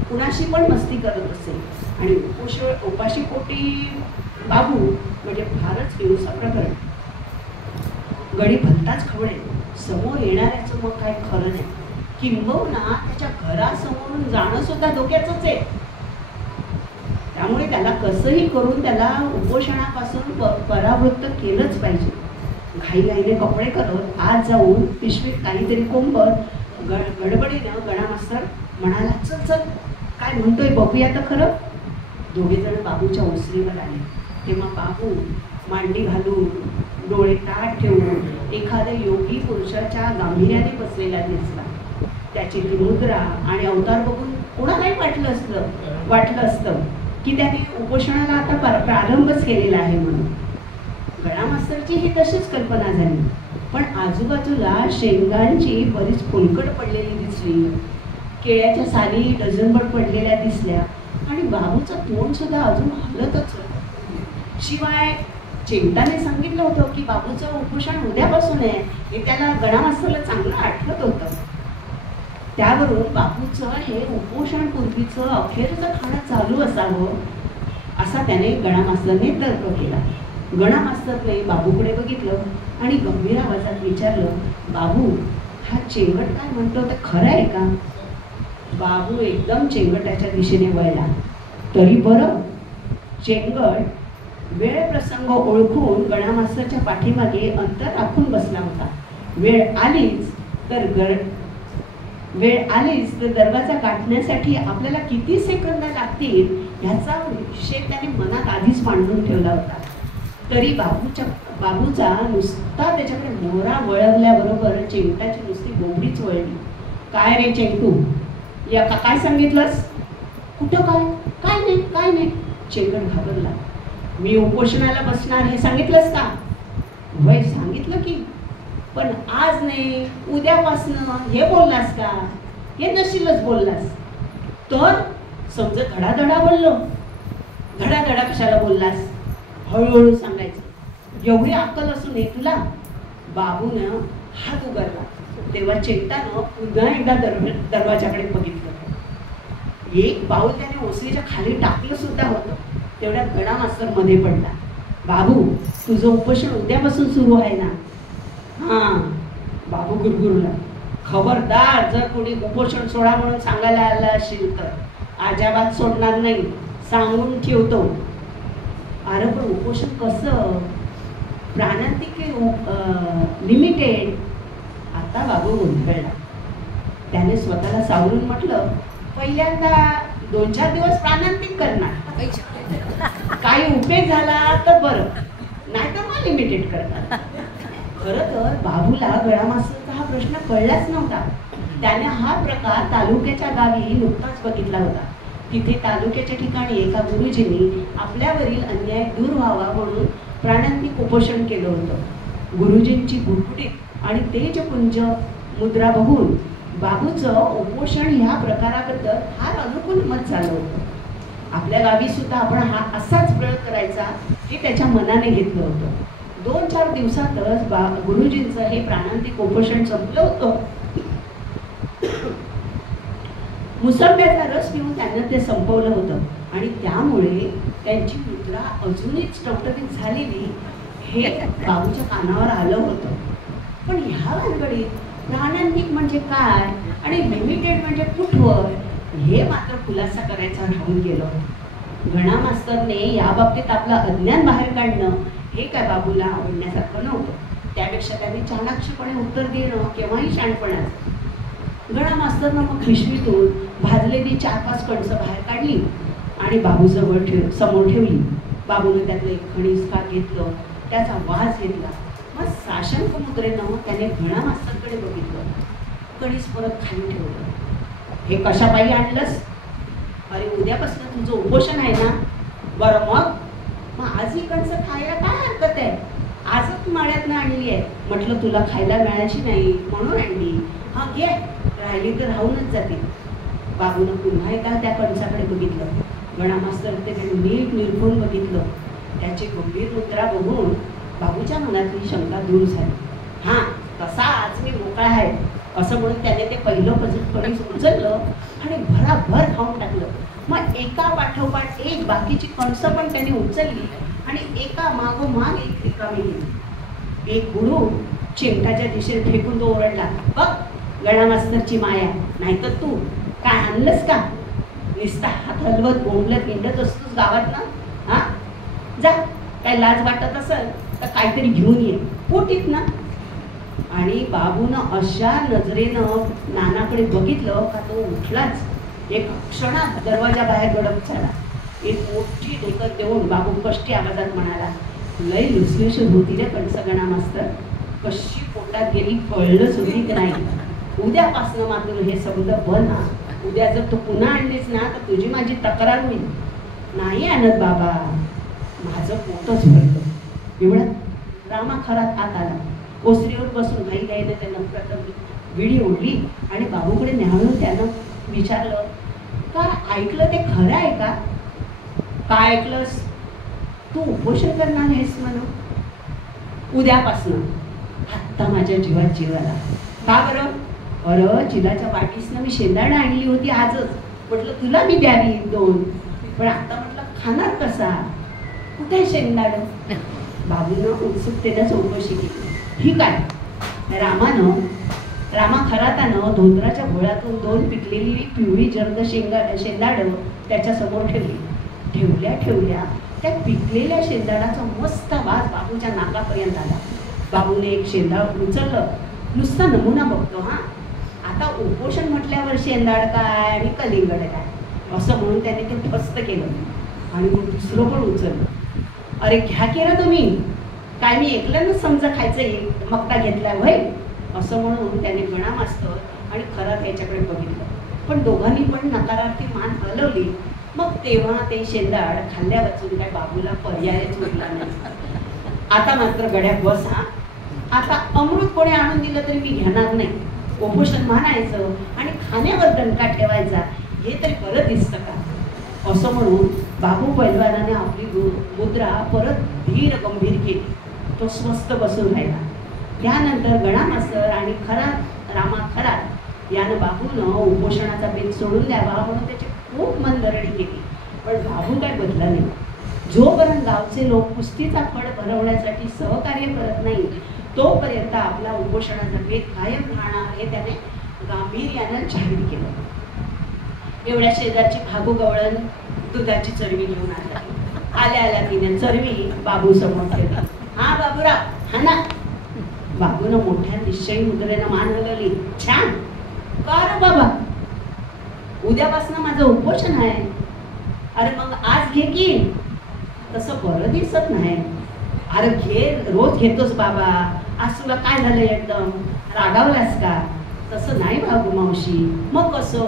कुणाशी पण मस्ती करत असे. आणि उपाशी पोटी बाबू म्हणजे फारच हिंसा प्रकरण. गडी भलताच खवळे. समोर येणाऱ्याचं मग काय खरं नाही. किंबहुना त्याच्या घरासमोरून जाणं सुद्धा धोक्याचंच आहे. त्यामुळे त्याला कसंही करून त्याला उपोषणापासून परावृत्त केलंच पाहिजे. घाईघाईने कपडे करत आज जाऊन पिशवीत काहीतरी कोंबत गडबडीनं गणा मास्तर म्हणाला, चल चल काय म्हणतोय बघूया तर खरं. दोघे जण बाबूच्या ओसरीवर आले. तेव्हा बाबू मांडी घालून डोळे ताट ठेवून एखाद्या योगी पुरुषाच्या गांभीर्याने बसलेला दिसला. त्याची ती मुद्रा आणि अवतार बघून कोणालाही वाटलं असतं की त्याने उपोषणाला आता प्रारंभच केलेला आहे म्हणून. गणा मास्तरची ही तशीच कल्पना झाली. पण आजूबाजूला शेंगांची बरीच फुलकड पडलेली दिसली. केळ्याच्या साली डझनभर पडलेल्या दिसल्या. आणि बाबूचं तोंड सुद्धा अजून हलतच होतं. शिवाय चेंगटाने सांगितलं होतं की बाबूचं उपोषण उद्यापासून आहे हे त्याला गणा मास्तरला चांगलं आठवत होतं. त्यावरून बाबूचं हे उपोषण पूर्वीचं अखेरचं खाणं चालू असावं असा त्याने गणा मास्तरने तर्क केला. गणा मास्तरने बाबूकडे बघितलं आणि गंभीर आवाजात विचारलं, बाबू हा चेंगट काय म्हणतो ते खरं आहे का? बाबू एकदम चेंगटाच्या दिशेने वळला. तरी बरं. चेंगट वेळ प्रसंग ओळखून गणा मास्तरच्या पाठीमागे अंतर राखून बसला होता. वेळ आलीच तर दरवाजा गाठण्यासाठी आपल्याला किती सेकंद लागतील ह्याचा हिशेब त्याने मनात आधीच मांडून ठेवला होता. तरी बाबूचा नुसता त्याच्याकडे मोहरा वळवल्याबरोबर चेंगटाची नुसती बोबडीच वळली. काय रे चेंगटू, या काय सांगितलंस? कुठं काय नाही. चेंगट घाबरला. मी उपोषणाला बसणार हे सांगितलंस का? वय सांगितलं की, पण आज नाही उद्यापासनं हे बोललास का? हे नशीलच बोललास. तर समज धडाधडा बोललो. धडाधडा कशाला बोललास? हळूहळू सांगायचं. एवढी अक्कल असू नये तुला? बाबूनं हात उगारला. तेव्हा चेंगटानं पुन्हा एकदा दरवाजाकडे बघितलं. एक पाऊल त्याने ओसरीच्या खाली टाकलं सुद्धा होतं. तेवढ्यात गणा मास्तर मध्ये पडला. बाबू तुझं उपोषण उद्यापासून सुरू आहे ना? हां. बाबू गुरगुरला. खबरदार जर कोणी उपोषण सोडा म्हणून सांगायला आला असेल तर अजिबात सोडणार नाही, सांगून ठेवतो. अरे पण उपोषण कसं? प्राणांतिक लिमिटेड. आता बाबू गोंधळला. त्याने स्वतःला सावरून म्हटलं, पहिल्यांदा 2-4 दिवस प्राणांतिक करणार. काही उपयोग झाला तर बरं, नाहीतर मग लिमिटेड करणार. खरं तर बाबूला गणा मास्तरचा हा प्रश्न कळलाच नव्हता. त्याने हा प्रकार तालुक्याच्या गावी नुकताच बघितला होता. तिथे तालुक्याच्या ठिकाणी एका गुरुजींनी आपल्यावरील अन्याय दूर व्हावा म्हणून प्राणांतिक उपोषण केलं होतं. गुरुजींची गुटगुटीत आणि तेजपुंज मुद्रा बघून बाबूचं उपोषण ह्या प्रकाराबद्दल फार अनुकूल मत झालं होतं. आपल्या गावी सुद्धा आपण हा असाच प्रयोग करायचा हे त्याच्या मनाने घेतलं होतं. 2-4 दिवसातच गुरुजींचं हे प्राणांतिक उपोषण संपलं होतं. मुसंब्याचा रस पिऊन त्यांना ते संपवलं होतं आणि त्यामुळे त्यांची मुद्रा अजूनच टवटवीत झालेली हे बाबूच्या कानावर आलं होतं. पण ह्या भानगडीत प्राणांतिक म्हणजे काय आणि लिमिटेड म्हणजे कुठवर हे मात्र खुलासा करायचा राहून गेलं. गणा मास्तरने या बाबतीत आपलं अज्ञान बाहेर काढणं हे काय बाबूला आवडण्यासारखं नव्हतं. त्यापेक्षा त्यांनी चाणाक्षपणे उत्तर देणं केव्हाही शहाणपणाचं. गणा मास्तरनं मग पिशवीतून भाजलेली 4-5 कणसं बाहेर काढली आणि बाबूजवळ समोर ठेवली. बाबूने त्यातलं एक खणीस का घेतलं, त्याचा वास घेतला. मग साशंक मुद्रेनं त्याने गणा मास्तरकडे बघितलं. कणीस परत खाली ठेवलं. हे कशापायी आणलंस? अरे उद्यापासून तुझं उपोषण आहे ना? बरं मग आज ही कणसं खायला काय हरकत आहे? आजच माळ्यातनं आणली आहे. म्हटलं तुला खायला मिळायची नाही म्हणून आणली. हा घे, राहिली तर राहूनच जाते. बाबूनं पुन्हा एकदा त्या कणसाकडे बघितलं. गणा मास्तर ते नीट निरखून बघितलं. त्याची गंभीर मुद्रा बघून बाबूच्या मनातली शंका दूर झाली. हा, तसा आज मी मोकळा आहे असं म्हणून त्याने ते पहिलं कणीस उचललं आणि भराभर खाऊन टाकलं. मग एका पाठोपाठ एक बाकीची कणसं पण त्याने उचलली आणि एका मागोमाग एक रिकामी गेली. एक गुरु चिमटाच्या दिशेने फेकून तो ओरडला, बघ गणा मास्तरची माया, नाहीतर तू काय आणलंस का? निस्ता हात हलवत बोंबलत हिंडत असतोस गावात ना. हा, जा, काय लाज वाटत असेल तर काहीतरी घेऊन ये, पोटीत ना. आणि बाबूनं अशा नजरेनं नानाकडे बघितलं का तो उठलाच. एक क्षणात दरवाजा बाहेर गडप झाला. एक मोठी ढेकर देऊन बाबू कष्टी आवाजात म्हणाला, लय लुसलुसून होती रे कणसगणा मास्तर, कशी पोटात गेली कळलंच होती की नाही. उद्यापासनं मात्र हे शब्द बन हा. उद्या जर तू पुन्हा आणलीस ना तर तुझी माझी तक्रार होईल. नाही आणत बाबा, माझं पोटच भरतं. एवढ्यात रामा खरात आत आला. ओसरीवर बसून घाई घाईने त्यानं प्रथम विडी ओढली आणि बाबूकडे न्याहाळून त्यानं विचारलं, का ऐकलं ते खरं आहे का? काय ऐकलंस? तू उपोषण करणार आहेस म्हणून? उद्यापासनं. आत्ता माझ्या जीवात जीव आला. का बरं? अरे चिलाच्या वाटीसनं मी शेंदाणं आणली होती आजच. म्हटलं तुला मी द्यावी 2, पण आता म्हटलं खाणार कसा? कुठे शेंदाणं? बाबूनं उत्सुकतेनं चौकशी केली. ही काय? रामा खरातानं धोंदराच्या भोळ्यातून 2 पिकलेली पिवळी जर्द शेंदाडं त्याच्या समोर ठेवली. ठेवल्या त्या पिकलेल्या शेंदाडाचा मस्त वास बाबूच्या नाकापर्यंत आला. बाबूने एक शेंदाड उचललं. नुसता नमुना बघतो हा, आता उपोषण म्हटल्यावर शेंदाड काय आणि कलिंगड काय असं म्हणून त्याने ते फस्त केलं आणि मग दुसरं पण उचललं. अरे घ्या केलं तुम्ही, काय मी एकल्यानंच समजा खायचं येईल, मक्ता घेतला वय असं म्हणून त्याने गणा मास्तर आणि खरात याच्याकडे बघितलं. पण दोघांनी पण नकारार्थी मान हलवली. मग तेव्हा ते शेंदाड खाल्ल्या वाचून काय बाबूला पर्यायच उरला नाही. आता मात्र गड्या बस हा, आता अमृत कोणी आणून दिलं तरी मी घेणार नाही. उपोषण म्हणायचं आणि खाण्यावर दणका ठेवायचा, हे तरी बरं दिसतं का? असं म्हणून बाबू पैलवानाने आपली मुद्रा परत धीर गंभीर केली. तो स्वस्थ बसून राहिला. त्यानंतर गणा मास्तर आणि रामा खरात यानं बाबूनं उपोषणाचा बेत सोडून द्यावा म्हणून त्याची खूप मनधरणी केली. पण बाबू काय बदला नाही. जोपर्यंत गावचे लोक कुस्तीचा फळ भरवण्यासाठी सहकार्य करत नाही तोपर्यंत आपला उपोषणाचा बेत कायम राहणार हे त्याने गांभीर्यानं जाहीर केलं. एवढ्या शेजारची भागू गवळण दुधाची चरवी घेऊन आल्या तिने चरवी बाबू समोर ठेवली. हा बाबूराव, हा ना. बाबूनं मोठ्या निश्चयी मुद्रेनं मान हलवली. छान. का रे बाबा? उद्यापासून माझं उपोषण आहे. अरे मग आज घे की. तसं बरं दिसत नाही. अरे घे, रोज घेतोस बाबा, आज तुला काय झालं एकदम रागावलास का? तसं नाही बाबू मावशी. मग कसं?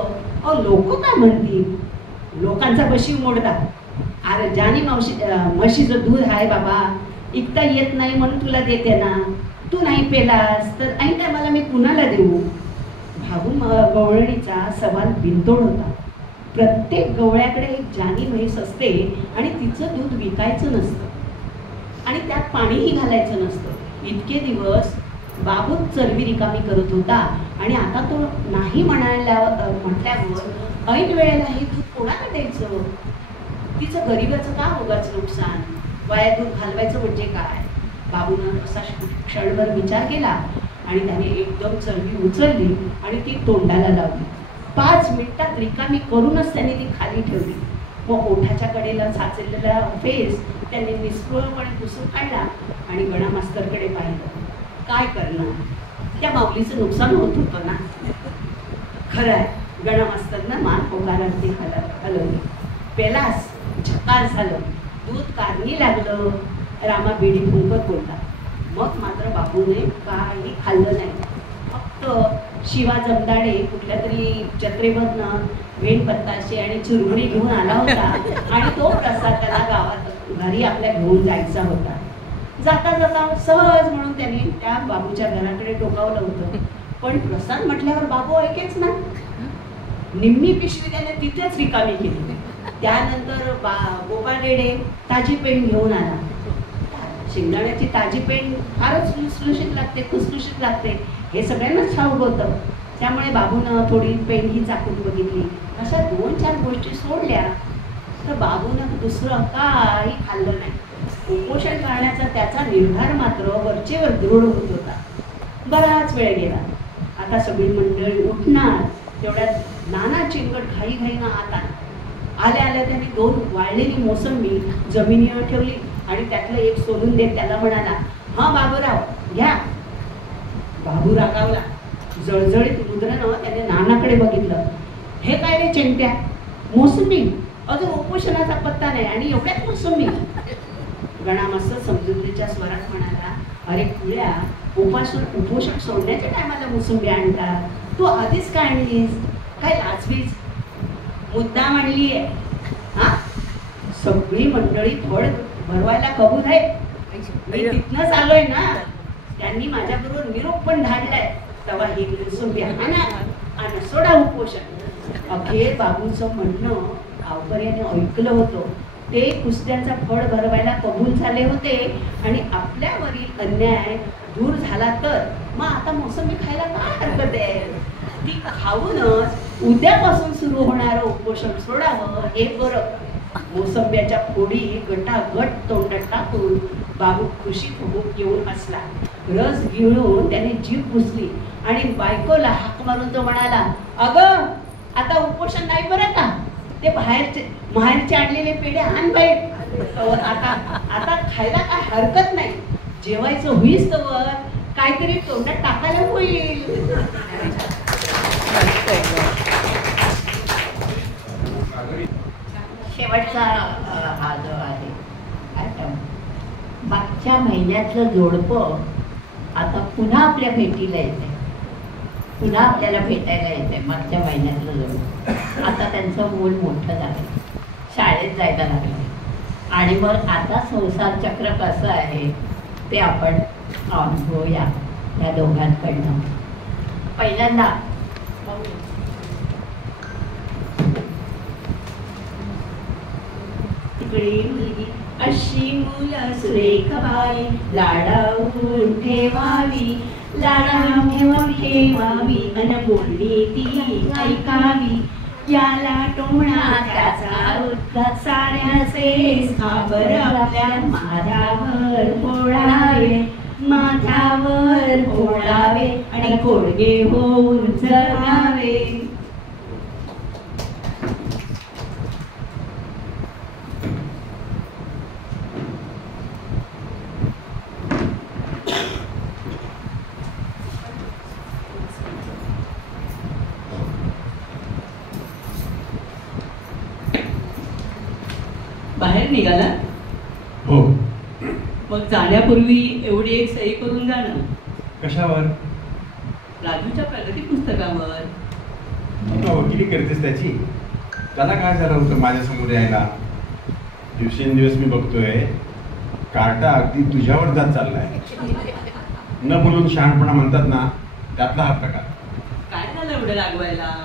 लोक काय म्हणतील? लोकांचा बशी मोडता. अरे ज्याने म्हशीचं दूध आहे बाबा, इकता येत नाही म्हणून तुला देते ना. तू नाही पेलास तर ऐन काय मला मी कुणाला देऊ? भागू गवळणीचा सवाल बिनतोड होता. प्रत्येक गवळ्याकडे एक जानी म्हैस असते आणि तिचं दूध विकायचं नसतं आणि त्यात पाणीही घालायचं नसतं. इतके दिवस बाबूच चरबी रिकामी करत होता आणि आता तो नाही म्हटल्यावर ऐन वेळेला हे दूध कोणाला द्यायचं? तिचं गरिबाचं का उगाच नुकसान? वाया दूध घालवायचं म्हणजे काय? बाबूनं असा क्षणभर विचार केला आणि त्याने एकदम चरबी उचलली आणि ती तोंडाला लावली. 5 मिनिटात रिकामी करूनच त्याने ती खाली ठेवली. मग ओठाच्या कडेला साचलेला फेस त्याने निष्फळपणे पुसून काढला आणि गणा मास्तरकडे पाहिलं. काय करणार? त्या माऊलीचं नुकसान होत होतं ना. खरं आहे. गणा मास्तरनं मान होकारार्थी हलवली. पेलास? झकास झालं. दूध कारणी लागलं. रामा बिडी फुंकत बोलला. मग मात्र बाबूने काही खाल्लं नाही. फक्त शिवा जमदाडे कुठल्या तरी जत्रेमधनं वेणपत्ताशे आणि चुरमुरी घेऊन आला होता आणि तो प्रसाद त्याला गावात घरी आपल्या घेऊन जायचा होता. जाता जाता सहज म्हणून त्यांनी त्या बाबूच्या घराकडे डोकावलं होतं. पण प्रसाद म्हटल्यावर बाबू ऐकेच ना. निम्मी पिशवी त्याने तिथेच रिकामी केली. त्यानंतर गोपाळ रेडे ताजी पेंड घेऊन आला. शेंगदाण्याची ताजी पेंड फारच लुसलुशीत लागते, खुसखुशीत लागते, हे सगळ्यांनाच ठाऊक होतं. त्यामुळे बाबूनं थोडी पेंड ही चाकून बघितली. अशा 2-4 गोष्टी सोडल्या तर बाबूनं दुसरं काही खाल्लं नाही. उपोषण करण्याचा त्याचा निर्धार मात्र वरचेवर दृढ होत होता. बराच वेळ गेला. आता सगळी मंडळी उठणार तेवढ्यात नाना चिंगट घाईघाईनं आत आला. आल्या आल्या त्यांनी 2 वाळलेली मोसंबी जमिनीवर ठेवली आणि त्यातलं एक सोडून देत त्याला म्हणाला, हा बाबूराव घ्या. बाबू रागावला. जळजळीत मुद्रेनं त्याने नानाकडे बघितलं. हे काय रे चिंट्या, मोसंबी? अजून उपोषणाचा पत्ता नाही आणि एवढ्यात मोसंबी? गणा मस्त समजुतीच्या स्वरात म्हणाला, अरे खुळ्या, उपोषण सोडण्याच्या टायमाला मोसंबी आणतात, तू आधीच काय आणलीस? काय लाजवीच? मुद्दाम आणली आहे. हा, सगळी मंडळी फळ भरवायला कबूल आहे. मी तिथनंच आलोय ना. त्यांनी माझ्याबरोबर निरोप पण धाडलाय. तेव्हा ही मोसंबी आणा आणि सोडा उपोषण. अखेर बाबूचं म्हणणं गावकऱ्याने ऐकलं होतं. ते कुस्त्यांचा फळ भरवायला कबूल झाले होते आणि आपल्यावरील अन्याय दूर झाला तर मग आता मोसंबी खायला काय हरकत आहे? ती खाऊनच उद्यापासून सुरू होणारं उपोषण सोडावं हे बरं. मोसंब्याच्या फोडी गटागट तोंडात टाकून बाबू खुशीत येऊन हसला. रस गिळून त्याने जीभ पुसली आणि बायकोला हाक मारून तो म्हणाला, अगं आता उपोषण नाही बरं का? ते बाहेरचे आणलेले पेढे आण बाहेर. आता खायला काय हरकत नाही. जेवायचं होईस तर काहीतरी तोंडात टाकायला होईल. शेवटचा हा जो आहे काय मागच्या महिन्यातलं जोडपं आता पुन्हा आपल्या भेटीला येते. पुन्हा आपल्याला भेटायला येते. मागच्या महिन्यातलं जोडपं आता त्यांचं मूल मोठं झालं, शाळेत जायला लागलं आणि मग आता संसार चक्र कसं आहे ते आपण अनुभवूया या दोघांकडनं. पहिल्यांदा मुलगी अशी मुलं सुरेख बाई लाडावून ठेवावी, लाडावून ठेवावी अन बोलली ती ऐकावी. याला टोमणा त्याचा उद्धार साऱ्याचे खाबर आपल्या माथ्यावर फोडावे, माथ्यावर फोडावे आणि खोडगे होऊन जगावे. बाहेर निघाला? हो. मग जाण्यापूर्वी एवढी एक सही करून जा ना. कशावर? राजूच्या प्रगती पुस्तकावर. वकिली करतेस त्याची? त्याला काय झालं होतं माझ्या समोर यायला? दिवसेंदिवस मी बघतोय कार्टा अगदी तुझ्यावर जात चाललाय. न बोलून शहाणपणा म्हणतात ना, त्यातला हा प्रकार. काय झालं एवढं लागवायला?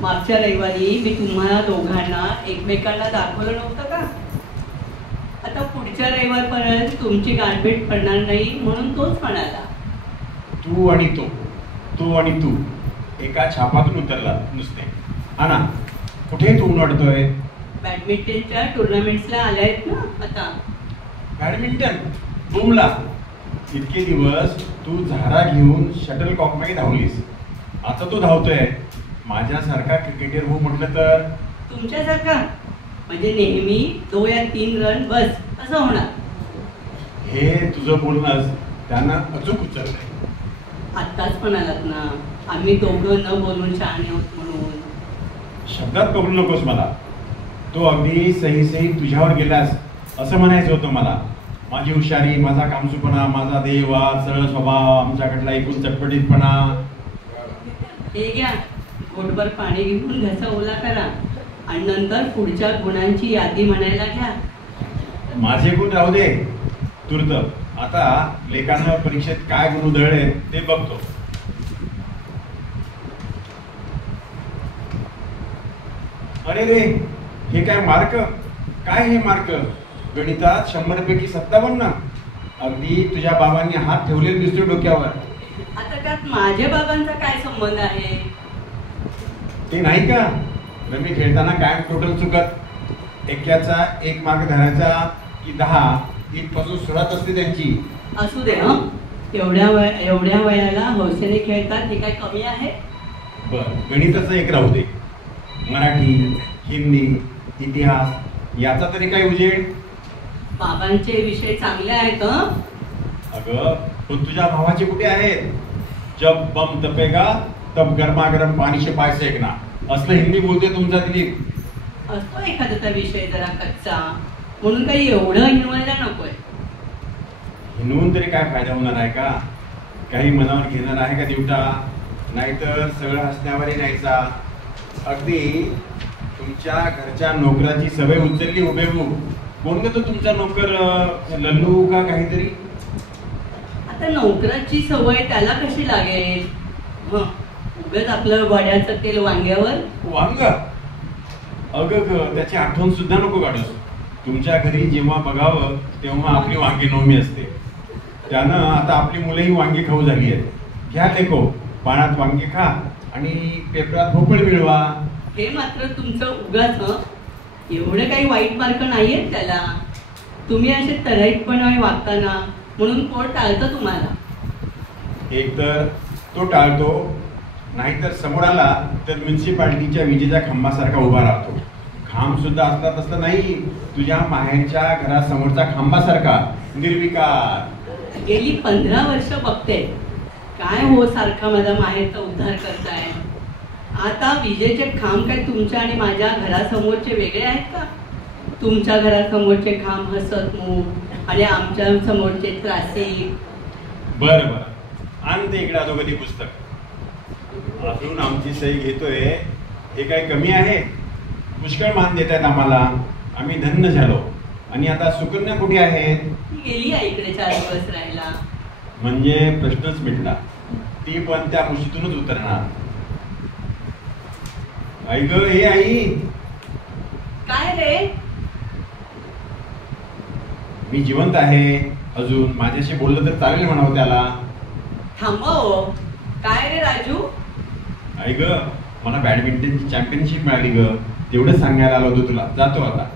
मागच्या रविवारी मी तुम्हाला दोघांना एकमेकांना दाखवलं नव्हतं का? आता पुढच्या रविवारपर्यंत तुमची गाठभेट पडणार नाही म्हणून तोच म्हणाला. तू आणि तो, तू आणि तू एका छापातून उतरला नुसते. हा ना, कुठे तू वाटतोय? बॅडमिंटनच्या टुर्नामेंट्सला आल्या आहेत ना आता. बॅडमिंटन बुमला. इतके दिवस तू झाडा घेऊन शटल कॉकमध्ये धावलीस. आता तो धावतोय. माझ्यासारखा क्रिकेटर हो म्हटलं तर? तुमच्यासारखा म्हणजे नेहमी 2 या 3 रन बस असं होणार. हे तुझं बोलणंच त्यांना अचूक उचललंय. आत्ताच म्हणालात ना आम्ही दोघं न बोलून शहाणे आहोत म्हणून. शब्दात कबूल नकोस मला. तो अगदी सही सही तुझ्यावर गेलास असं म्हणायचं होतं मला. माझी हुशारी, माझा कामसूपणा, माझा देहवाद, सरळ स्वभाव, आमच्याकडला एकूण चटपटीतपणा. हे घ्या, घोटभर पाणी घेऊन घसा ओला करा आणि नंतर पुढच्या गुणांची यादी म्हणायला घ्या. माझे गुण राहू दे. तुर्त आता लेखानं परीक्षेत काय गुण उधळले ते बघतो. अरे रे, हे काय मार्क? काय हे मार्क? गणितात 100 पैकी 57. अगदी तुझ्या बाबांनी हात ठेवलेले दिसतो डोक्यावर. आता त्यात माझ्या बाबांचा काय संबंध आहे? ते नाही का रमी खेळताना काय टोटल चुकत एक्याचा 1 मार्क धरायचा की 10 इथपासून सुरुवात असते त्यांची. असू दे हं, एवढ्या वयाला हौसेने खेळतात हे काय कमी आहे? बर, गणिताचं एक राहू दे. मराठी, हिंदी, इतिहास याचा तरी काय उजेड? बाबांचे विषय चांगले आहेत हं. अगं पण तुझ्या भावाचे कुठे आहेत? जब बम तपेगा तब गरमागरम पाणी से पाय सेकना असलं हिंदी बोलते तुमचा दिलीप. असतो एखादा विषय जरा कच्चा, म्हणून काही एवढं हिनवायला नकोय. हिनवून तरी काय फायदा होणार आहे का? काही मनावर घेणार आहे का दिवटा? नाहीतर सगळं हसण्यावरही न्यायचा. अगदी तुमच्या घरच्या नोकराची सवय उचलली हुबेहूब. कोण का तो तुमचा नोकर, लल्लू का काहीतरी? आता नोकराची सवय त्याला कशी लागेल? उगाच आपलं वड्याचं तेल वांग्यावर. वांग? अगं त्याची आठवण सुद्धा नको काढूस. तुमच्या घरी जेव्हा बघावं तेव्हा आपली वांगी नवमी असते. त्यानं आता आपली मुलंही वांगी खाऊ झाली आहेत. घ्या लेको, पाण्यात वांगी खा आणि पेपरात भोपळ मिळवा. हे मात्र तुमचं उगाच हं. एवढे काही वाईट मार्क नाहीयेत त्याला. तुम्ही असे तऱ्हाईतपणे वागताना म्हणून कोण टाळतं तुम्हाला. एक तर तो टाळतो, नाहीतर समोर आला तर म्युन्सिपाल्टीच्या विजेच्या खांबासारखा उभा राहतो. खांब सुद्धा असला तसं नाही, तुझ्या माहेरच्या घरासमोरचा खांबासारखा निर्विकार. गेली 15 वर्ष बघते काय हो सारखा माझा माहेरचा उद्धार करताय. आता विजेचे खांब काय तुमच्या आणि माझ्या घरासमोरचे वेगळे आहेत का? तुमच्या घरासमोरचे खांब हसतमुख आणि आमच्या समोरचे त्रासिक. बर बर, आण ते इकडे अधोगती पुस्तक. अजून आमची सही घेतोय हे काय कमी आहे? पुष्कळ मान देत आहेत आम्हाला. आम्ही धन्य झालो. आणि आता सुकन्या कुठे आहेत? ती गेली आईकडे 4 दिवस राहायला. म्हणजे प्रश्नच मिटला. ती पण त्या मुशीतूनच उतरणार. आई ग, हे आई. काय रे? मी जिवंत आहे अजून. माझ्याशी बोललं तर चालेल म्हणावं त्याला. थांबव. काय रे राजू? आई ग, मला बॅडमिंटनची चॅम्पियनशिप मिळाली ग. तेवढं सांगायला आलो होतो तुला. जातो आता.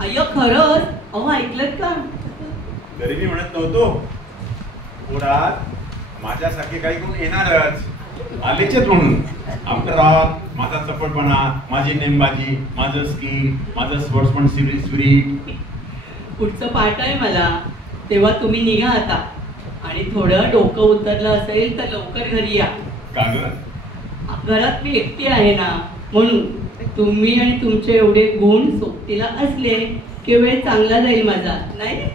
अय्यो खरंच? अहो ऐकलत का? तरी मी म्हणत नव्हतो. पुढात माझ्यासारखे काही कोण येणारच. आलेच म्हणून. आफ्टर ऑल माझा चपळपणा, माझी नेमबाजी, माझं स्किल, माझं स्पोर्ट्समन स्पिरिट. पुढचं पाठ आहे मला. तेव्हा तुम्ही निघा आता. आणि थोडं डोकं उतरलं असेल तर लवकर घरी या. का ग? घरात मी एकटी आहे ना, म्हणून. तुम्ही आणि तुमचे एवढे गुण सोबतीला असले की वेळ चांगला जाईल माझा, नाही?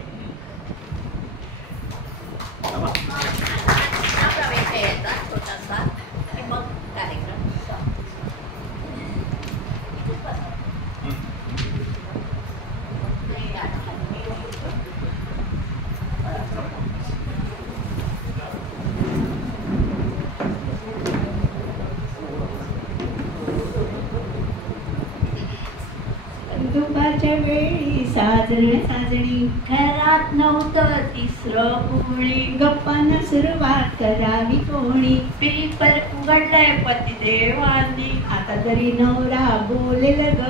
दुपारच्या वेळी साजणी घरात नव्हतं तिसरं कोणी. गप्पांना सुरुवात करावी कोणी. पेपर उघडलाय पतिदेवांनी. आता तरी नवरा बोलेल ग.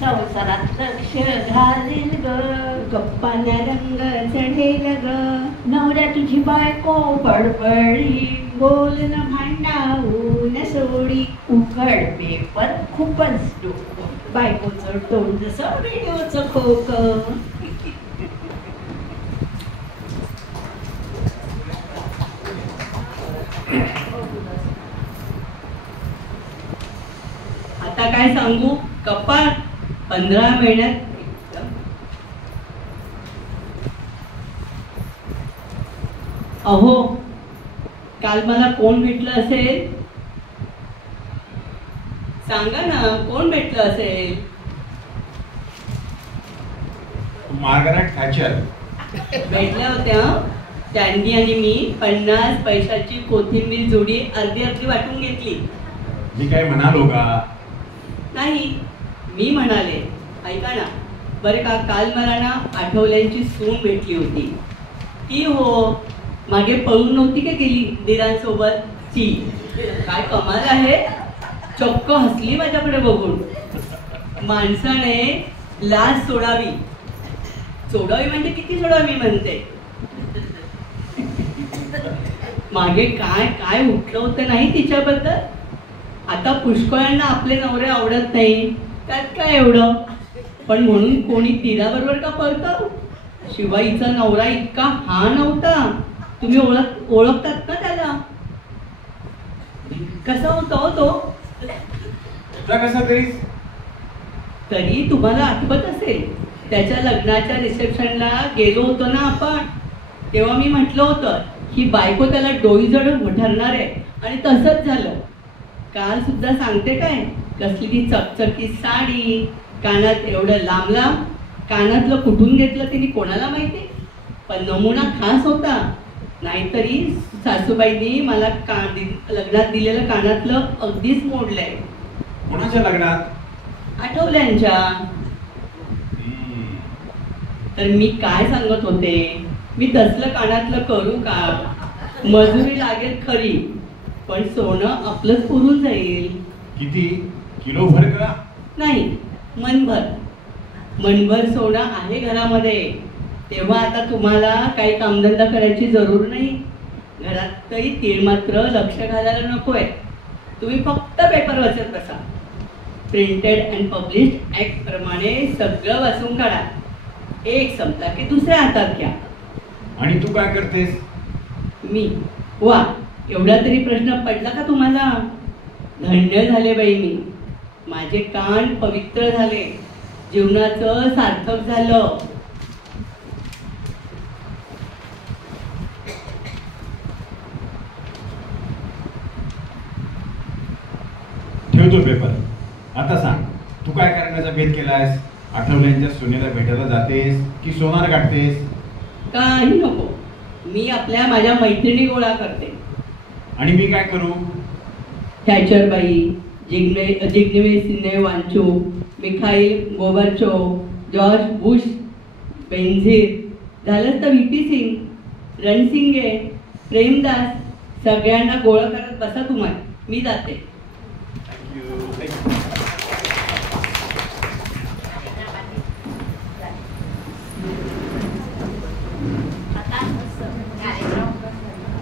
संसारात लक्ष घालेल ग. गप्पांना रंग चढेल ग. नवऱ्या तुझी बायको बडबडी. बोलन भांडावून सोडी. उघड पेपर खूपच डोकं. बायकोचं तोंड जसं रेडिओचं खोक. आता काय सांगू? कपाळ 15 महिन्यात. अहो काल मला कोण भेटलं असेल? सांगा ना, कोण भेटलं असेल? Margaret Thatcher. भेटल्या होत्या. त्यांनी आणि मी 50 पैशाची कोथिंबीर जोडी अर्धी अर्धी वाटून घेतली. मी काय म्हणालो का? नाही, मी म्हणाले. ऐका ना बरे का, काल मला ना आठवल्यांची सून भेटली होती. ती हो मागे पळून नव्हती का गेली दिरांसोबत, ती. काय कमाल आहे, चक्क हसली माझ्याकडे बघून. माणसाने लाज सोडावी. सोडावी म्हणजे किती सोडावी म्हणते. मागे काय काय उठलं होतं नाही तिच्याबद्दल. आता पुष्कळांना आपले नवरे आवडत नाही, त्यात काय एवढं. पण म्हणून कोणी तिराबरोबर का पळतं. शिवाय हिचा नवरा इतका हा नव्हता. तुम्ही ओळखतात ना त्याला. कसा होता हो तो. कसा तरी तुम्हाला आठवत असेल, त्याच्या लग्नाच्या रिसेप्शनला गेलो होतो ना आपण, तेव्हा मी म्हटलं होतं ही बायको त्याला डोईजड ठरणार आहे. आणि तसंच झालं. काल सुद्धा सांगते काय, कसली ती चकचकी साडी, कानात एवढं लांब लांब. कानातलं कुठून घेतलं तिने कोणाला माहिती, पण नमुना खास होता. नाहीतरी सासूबाईंनी मला लग्नात दिलेलं कानातलं अगदीच मोडलंय. कोणाच्या लग्नात? आठवल्यांच्या. तर मी काय सांगत होते, मी तसलं कानातलं करू का. मजुरी लागेल खरी, पण सोनं आपलंच पुरून जाईल. किती किलोभर का? नाही, मनभर. मनभर सोनं आहे घरामध्ये. तेव्हा आता तुम्हाला काही कामधंदा करायची जरूर नाही. घरातही तीळ मात्र लक्ष घालायला नकोय. तुम्ही फक्त पेपर वाचत बसा. प्रिंटेड अँड पब्लिश्ड ऍक्ट प्रमाणे सगळं वाचून काढा. एक संपला की दुसऱ्या हातात घ्या. आणि तू काय करतेस? मी वा, एवढा तरी प्रश्न पडला का तुम्हाला. धन्य झाले बाई मी. माझे कान पवित्र झाले. जीवनाचं सार्थक झालं. ठेवतो पेपर. आता सांग, तू काय करण्याचा भेद केलायस? आठवल्यांच्या सुनेला भेटायला जातेस की सोनार काढतेस? काही नको, मी आपल्या माझ्या मैत्रिणी गोळा करते. आणि मी काय करू? थॅचरबाई, जिग्नेवे सिन्हे वांचू, मिखाईल गोबरचो, जॉर्ज बुश बेन्झीर, झालंच तर व्ही.पी. सिंग, रणसिंगे, प्रेमदास, सगळ्यांना गोळा करत बसा तुम्हाला. मी जाते.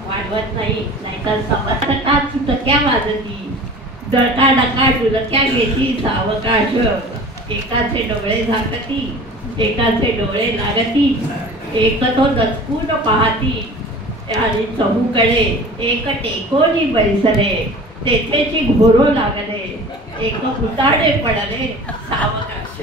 वाढवत नाही, नाहीतर समर्थकात सुतक्या वाजती. दळका डका डुलक्या घेती सावकाश. एकाचे डोळे झाकती, एकाचे डोळे लागती. एक तो दचकून पाहती, आणि चहूकडे एक टेकोनी बैसले. तेथेची घोरो लागले, एक भुताडे पडले सावकाश.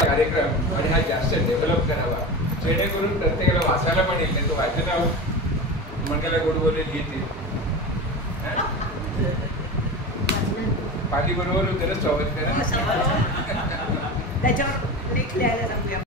कार्यक्रम आणि हा जास्त डेव्हलप करावा, जेणेकरून प्रत्येकाला वाचायला पण येईल. नाही तो वाचनावर मंगला गोड बोलेल येते. पाठी बरोबर होते ना, स्वागत करा. त्याच्यावर लेख लिहायला सांगूया.